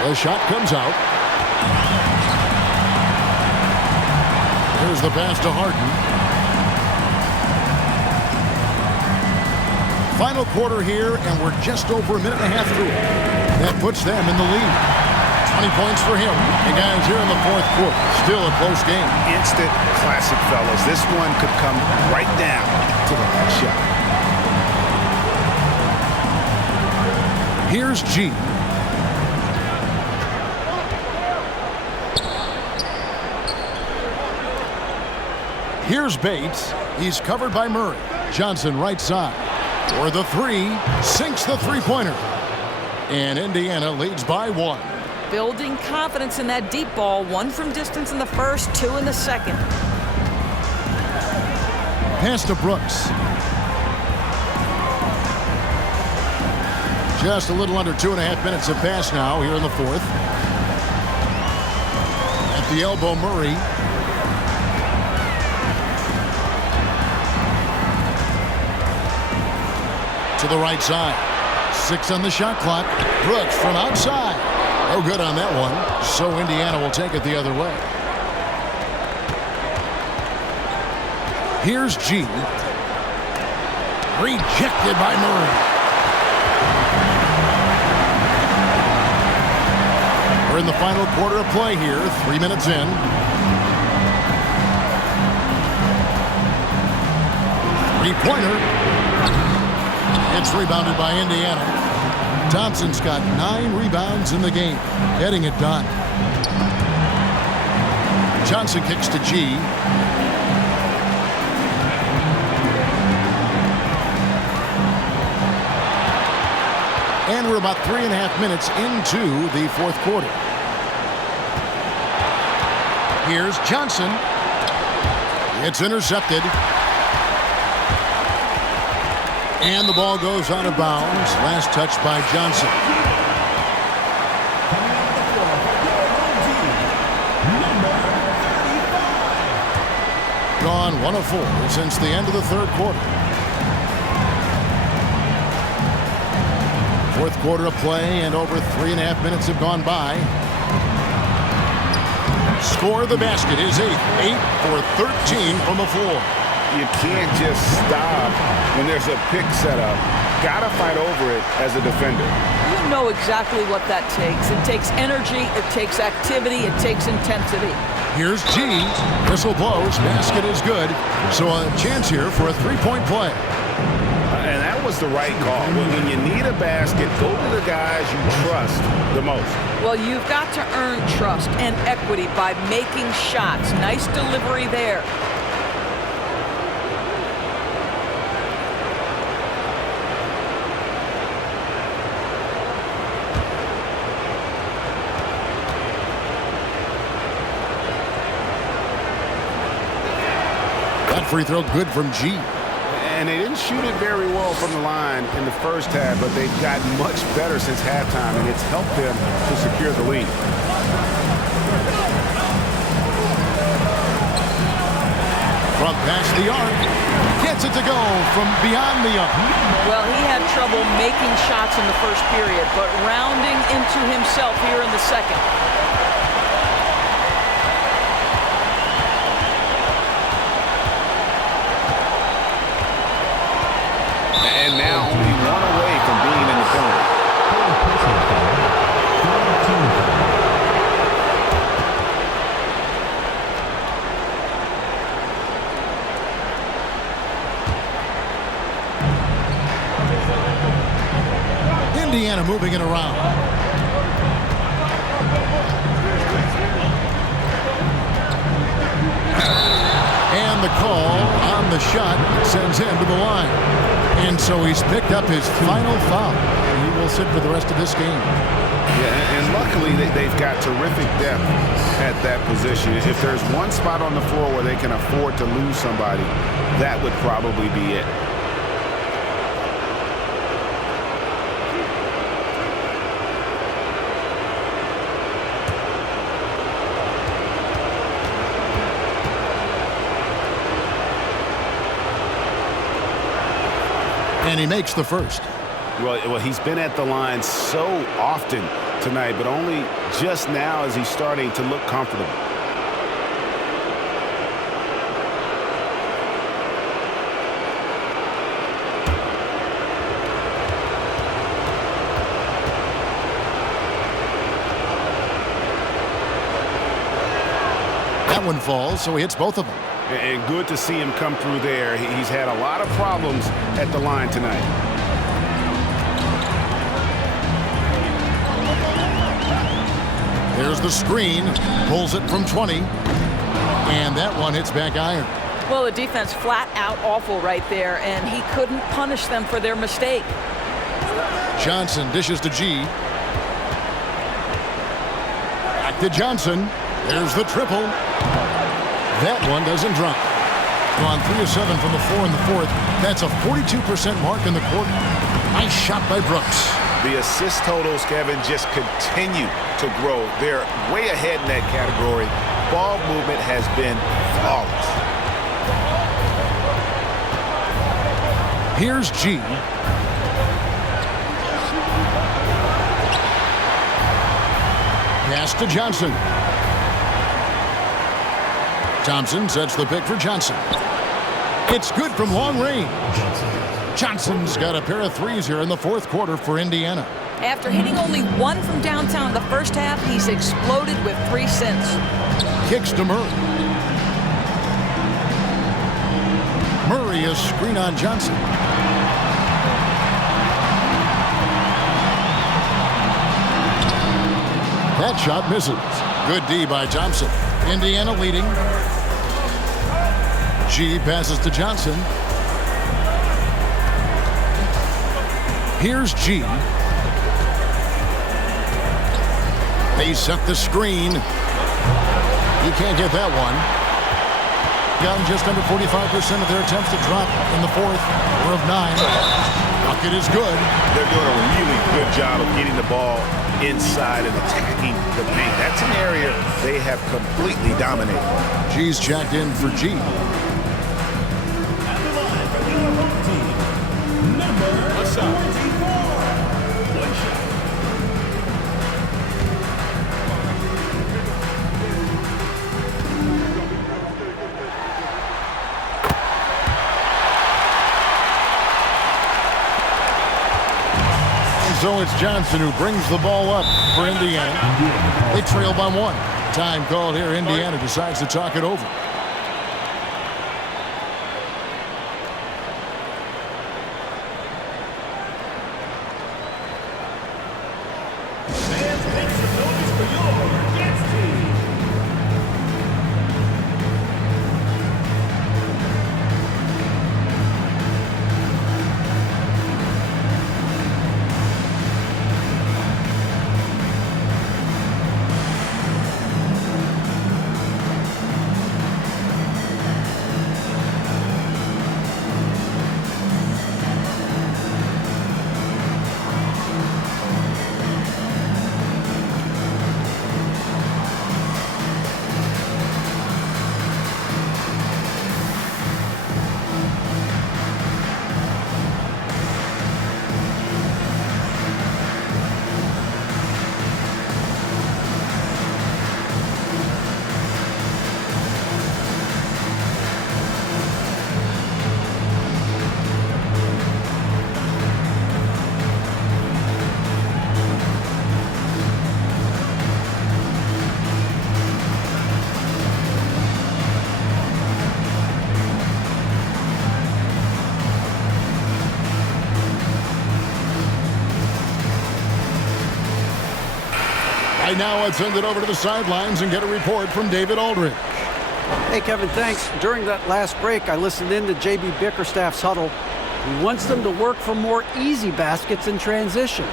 The shot comes out. Here's the pass to Harden. Final quarter here, and we're just over a minute and a half through it. That puts them in the lead. 20 points for him. And guys, here in the fourth quarter, still a close game. Instant classic, fellas. This one could come right down to the last shot. Here's G. Here's Bates. He's covered by Murray. Johnson right side. For the three. Sinks the three-pointer. And Indiana leads by 1. Building confidence in that deep ball. 1 from distance in the first, 2 in the second. Pass to Brooks. Just a little under 2.5 minutes have passed now here in the fourth. At the elbow, Murray. To the right side. 6 on the shot clock. Brooks from outside. No good on that one. So Indiana will take it the other way. Here's G. Rejected by Murray. We're in the final quarter of play here. 3 minutes in. Three-pointer. It's rebounded by Indiana. Thompson's got 9 rebounds in the game, getting it done. Johnson kicks to G. And we're about 3.5 minutes into the fourth quarter. Here's Johnson. It's intercepted. And the ball goes out of bounds. Last touch by Johnson. Gone 1 of 4 since the end of the third quarter. Fourth quarter of play, and over 3.5 minutes have gone by. Score the basket is 8 for 13 from the floor. You can't just stop when there's a pick set up. Gotta fight over it as a defender. You know exactly what that takes. It takes energy, it takes activity, it takes intensity. Here's G. Whistle blows. Basket is good. So a chance here for a three-point play. And that was the right call. When you need a basket, go to the guys you trust the most. Well, you've got to earn trust and equity by making shots. Nice delivery there. free throw good from G. And they didn't shoot it very well from the line in the first half, but they've gotten much better since halftime, and it's helped them to secure the lead. From past the arc, gets it to go from beyond the arc. Well, he had trouble making shots in the first period, but rounding into himself here in the second. And now only one away from being in the penalty. Indiana moving it around. And the call on the shot sends him to the line. And so he's picked up his final foul. He will sit for the rest of this game. Yeah, and luckily they've got terrific depth at that position. If there's one spot on the floor where they can afford to lose somebody, that would probably be it. And he makes the first. Well, he's been at the line so often tonight, but only just now is he starting to look comfortable. That one falls, so he hits both of them. And good to see him come through there. He's had a lot of problems at the line tonight. There's the screen, pulls it from 20, and that one hits back iron. Well, the defense flat out awful right there, and he couldn't punish them for their mistake. Johnson dishes to G. Back to Johnson. There's the triple. That one doesn't drop. Gone 3 of 7 from the floor in the fourth. That's a 42% mark in the quarter. Nice shot by Brooks. The assist totals, Kevin, just continue to grow. They're way ahead in that category. Ball movement has been flawless. Here's G. Pass to Johnson. Thompson sets the pick for Johnson. It's good from long range. Johnson's got a pair of threes here in the fourth quarter for Indiana. After hitting only one from downtown in the first half, he's exploded with 3 since. Kicks to Murray. Murray is screen on Johnson. That shot misses. Good D by Thompson. Indiana leading. G passes to Johnson. Here's G. They set the screen. You can't get that one. Gotten just under 45% of their attempts to drop in the fourth. 4 of 9. Bucket is good. They're doing a really good job of getting the ball inside and attacking the paint. That's an area they have completely dominated. G's checked in for G. So it's Johnson who brings the ball up for Indiana. They trail by 1. Time called here. Indiana decides to talk it over. Right now, let's send it over to the sidelines and get a report from David Aldridge. Hey, Kevin, thanks. During that last break, I listened in to J.B. Bickerstaff's huddle. He wants them to work for more easy baskets in transition.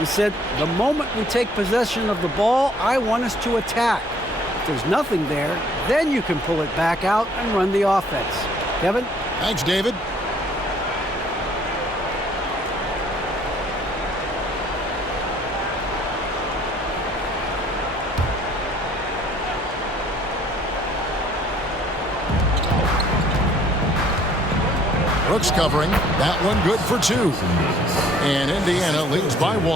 He said, the moment we take possession of the ball, I want us to attack. If there's nothing there, then you can pull it back out and run the offense. Kevin? Thanks, David. Brooks covering. That one good for 2. And Indiana leads by 1.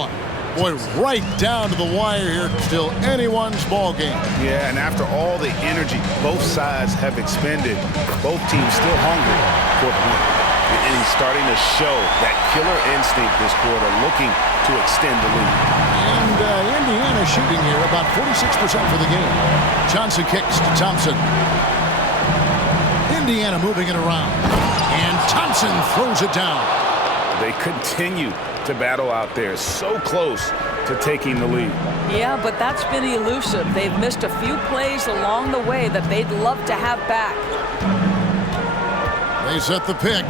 Boy, right down to the wire here. Still anyone's ball game. Yeah, and after all the energy both sides have expended, both teams still hungry for the win. And he's starting to show that killer instinct this quarter, looking to extend the lead. And Indiana shooting here about 46% for the game. Johnson kicks to Thompson. Indiana moving it around. And Thompson throws it down. They continue to battle out there, so close to taking the lead. Yeah, but that's been elusive. They've missed a few plays along the way that they'd love to have back. They set the pick.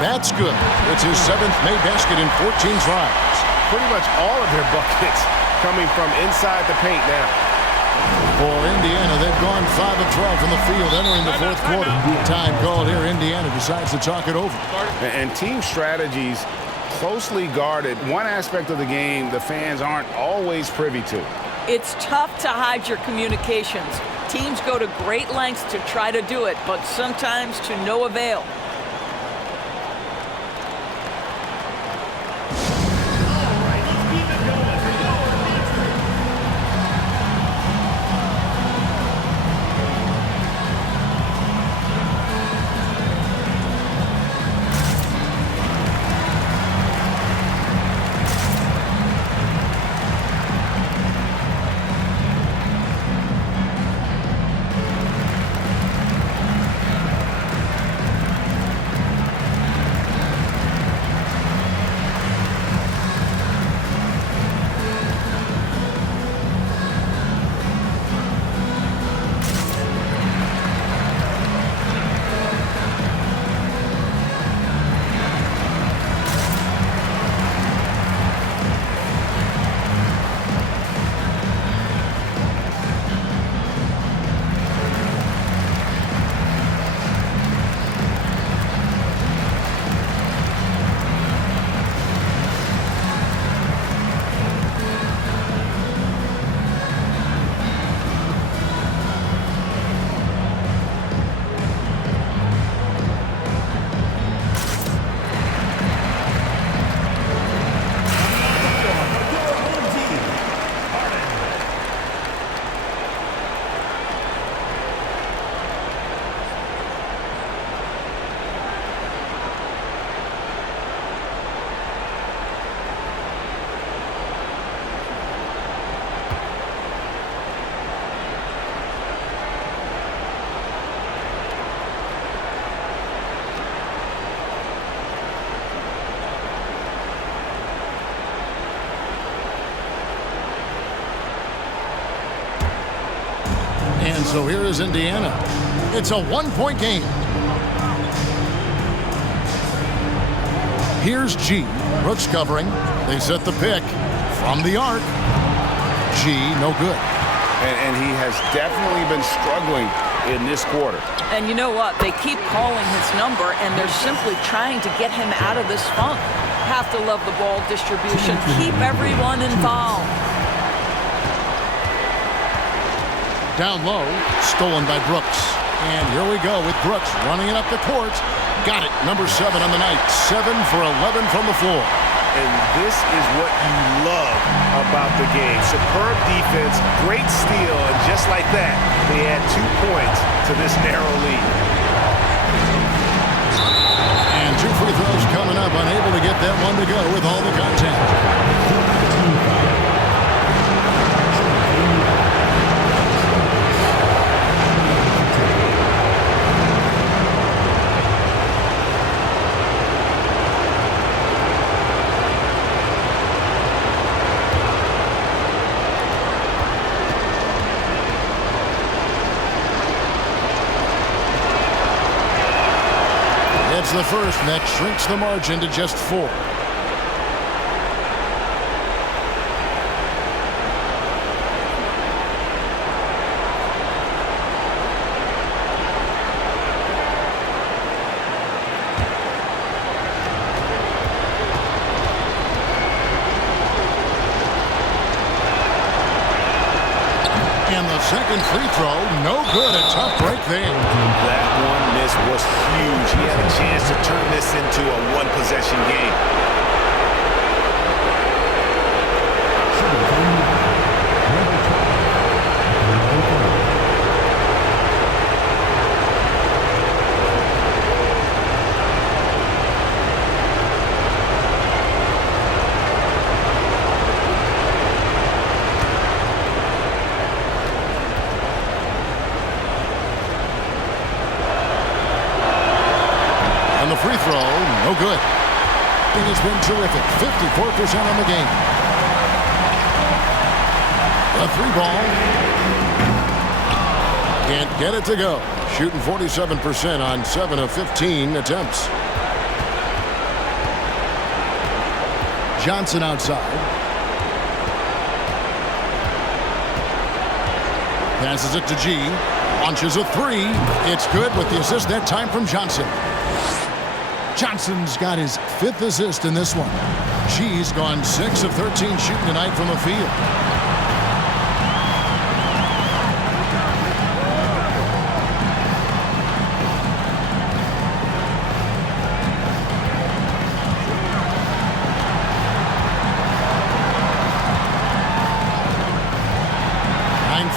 That's good. It's his 7th made basket in 14 tries. Pretty much all of their buckets coming from inside the paint now. For Indiana, they've gone 5 of 12 from the field entering the 4th quarter. Time called here. Indiana decides to talk it over. And team strategies closely guarded. One aspect of the game the fans aren't always privy to. It's tough to hide your communications. Teams go to great lengths to try to do it, but sometimes to no avail. And so here is Indiana. It's a 1-point game. Here's G. Brooks covering. They set the pick from the arc. G, no good. And he has definitely been struggling in this quarter. And you know what? They keep calling his number, and they're simply trying to get him out of this funk. Have to love the ball distribution. Keep everyone involved. Down low, stolen by Brooks. And here we go with Brooks running it up the court. Got it, number 7 on the night. 7 for 11 from the floor. And this is what you love about the game. Superb defense, great steal, and just like that, they add 2 points to this narrow lead. And 2 free throws coming up, unable to get that one to go with all the contact. That's the first, and that shrinks the margin to just 4. And the second free throw, no good. A tough break there. That one miss was huge. He had a chance to turn this into a one-possession game. And the free throw, no good. It has been terrific. 54% on the game. A 3-ball. Can't get it to go. Shooting 47% on 7 of 15 attempts. Johnson outside. Passes it to G. Launches a 3. It's good with the assist that time from Johnson. Johnson's got his 5th assist in this one. G's gone 6 of 13 shooting tonight from the field.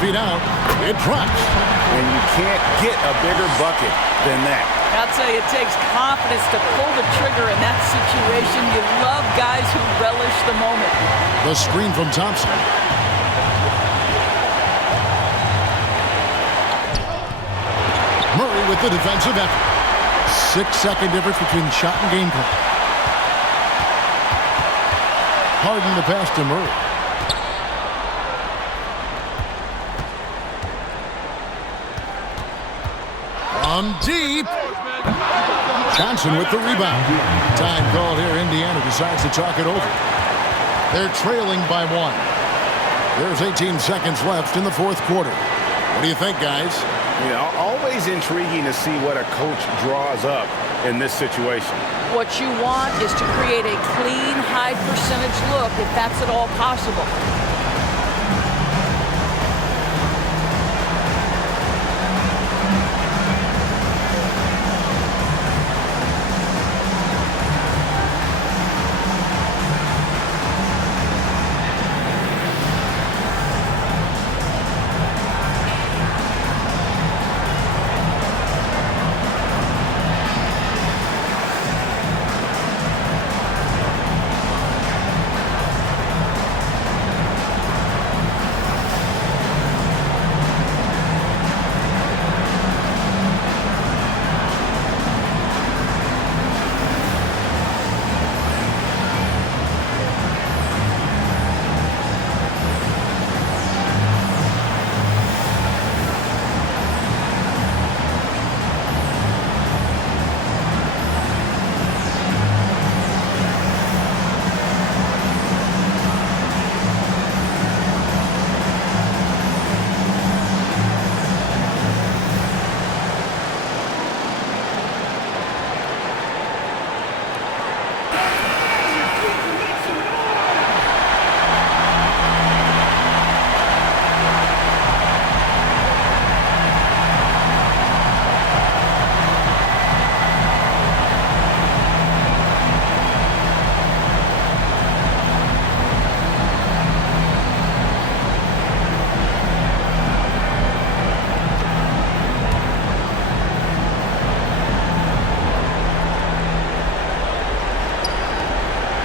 Feet out. It drops. And you can't get a bigger bucket than that. I'll tell you, it takes confidence to pull the trigger in that situation. You love guys who relish the moment. The screen from Thompson. Murray with the defensive effort. 6-second difference between shot and game clock. Harden the pass to Murray. From deep. Johnson with the rebound. Time called here. Indiana decides to talk it over. They're trailing by 1. There's 18 seconds left in the 4th quarter. What do you think, guys? Yeah, always intriguing to see what a coach draws up in this situation. What you want is to create a clean, high percentage look if that's at all possible.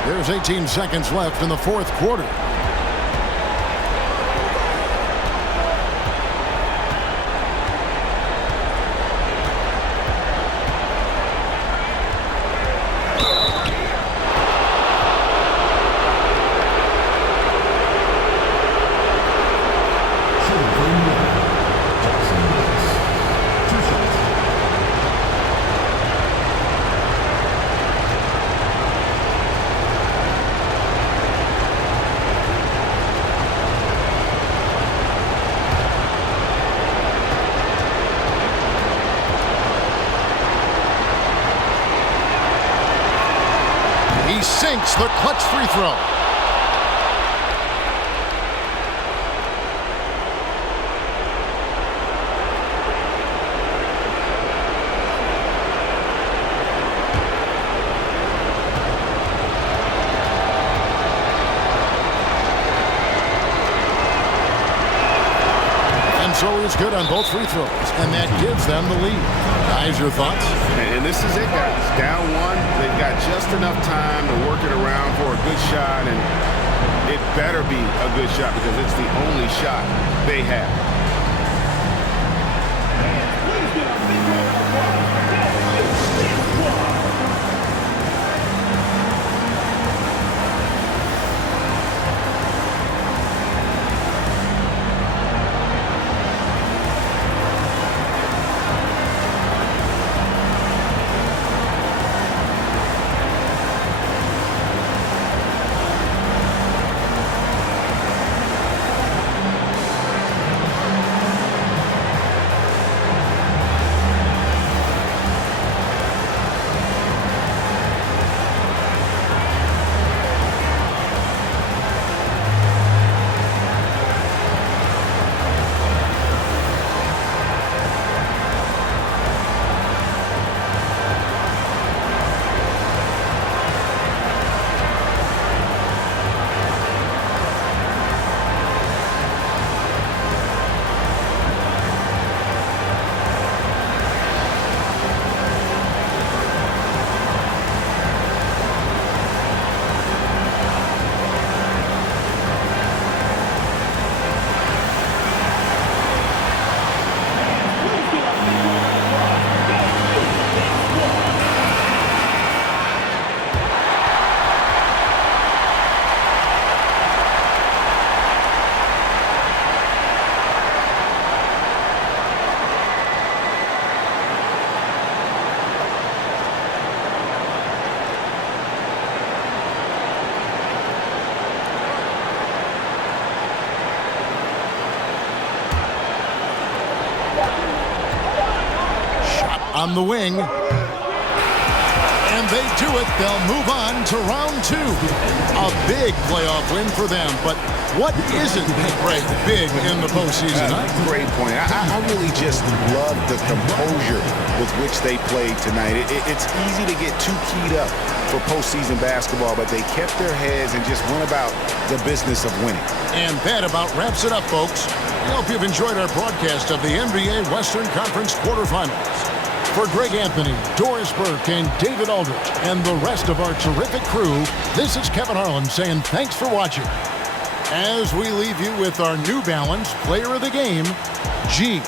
There's 18 seconds left in the 4th quarter. sinks the clutch free throw. So he's good on both free throws, and that gives them the lead. Guys, your thoughts? And this is it, guys. Down one, they've got just enough time to work it around for a good shot, and it better be a good shot because it's the only shot they have. On the wing. And they do it. They'll move on to round two. A big playoff win for them. But what isn't, Greg, big in the postseason? Great point. I really just love the composure with which they played tonight. It's easy to get too keyed up for postseason basketball, but they kept their heads and just went about the business of winning. And that about wraps it up, folks. We hope you've enjoyed our broadcast of the NBA Western Conference quarterfinals. For Greg Anthony, Doris Burke, and David Aldridge, and the rest of our terrific crew, this is Kevin Harlan saying thanks for watching. As we leave you with our New Balance Player of the Game, G.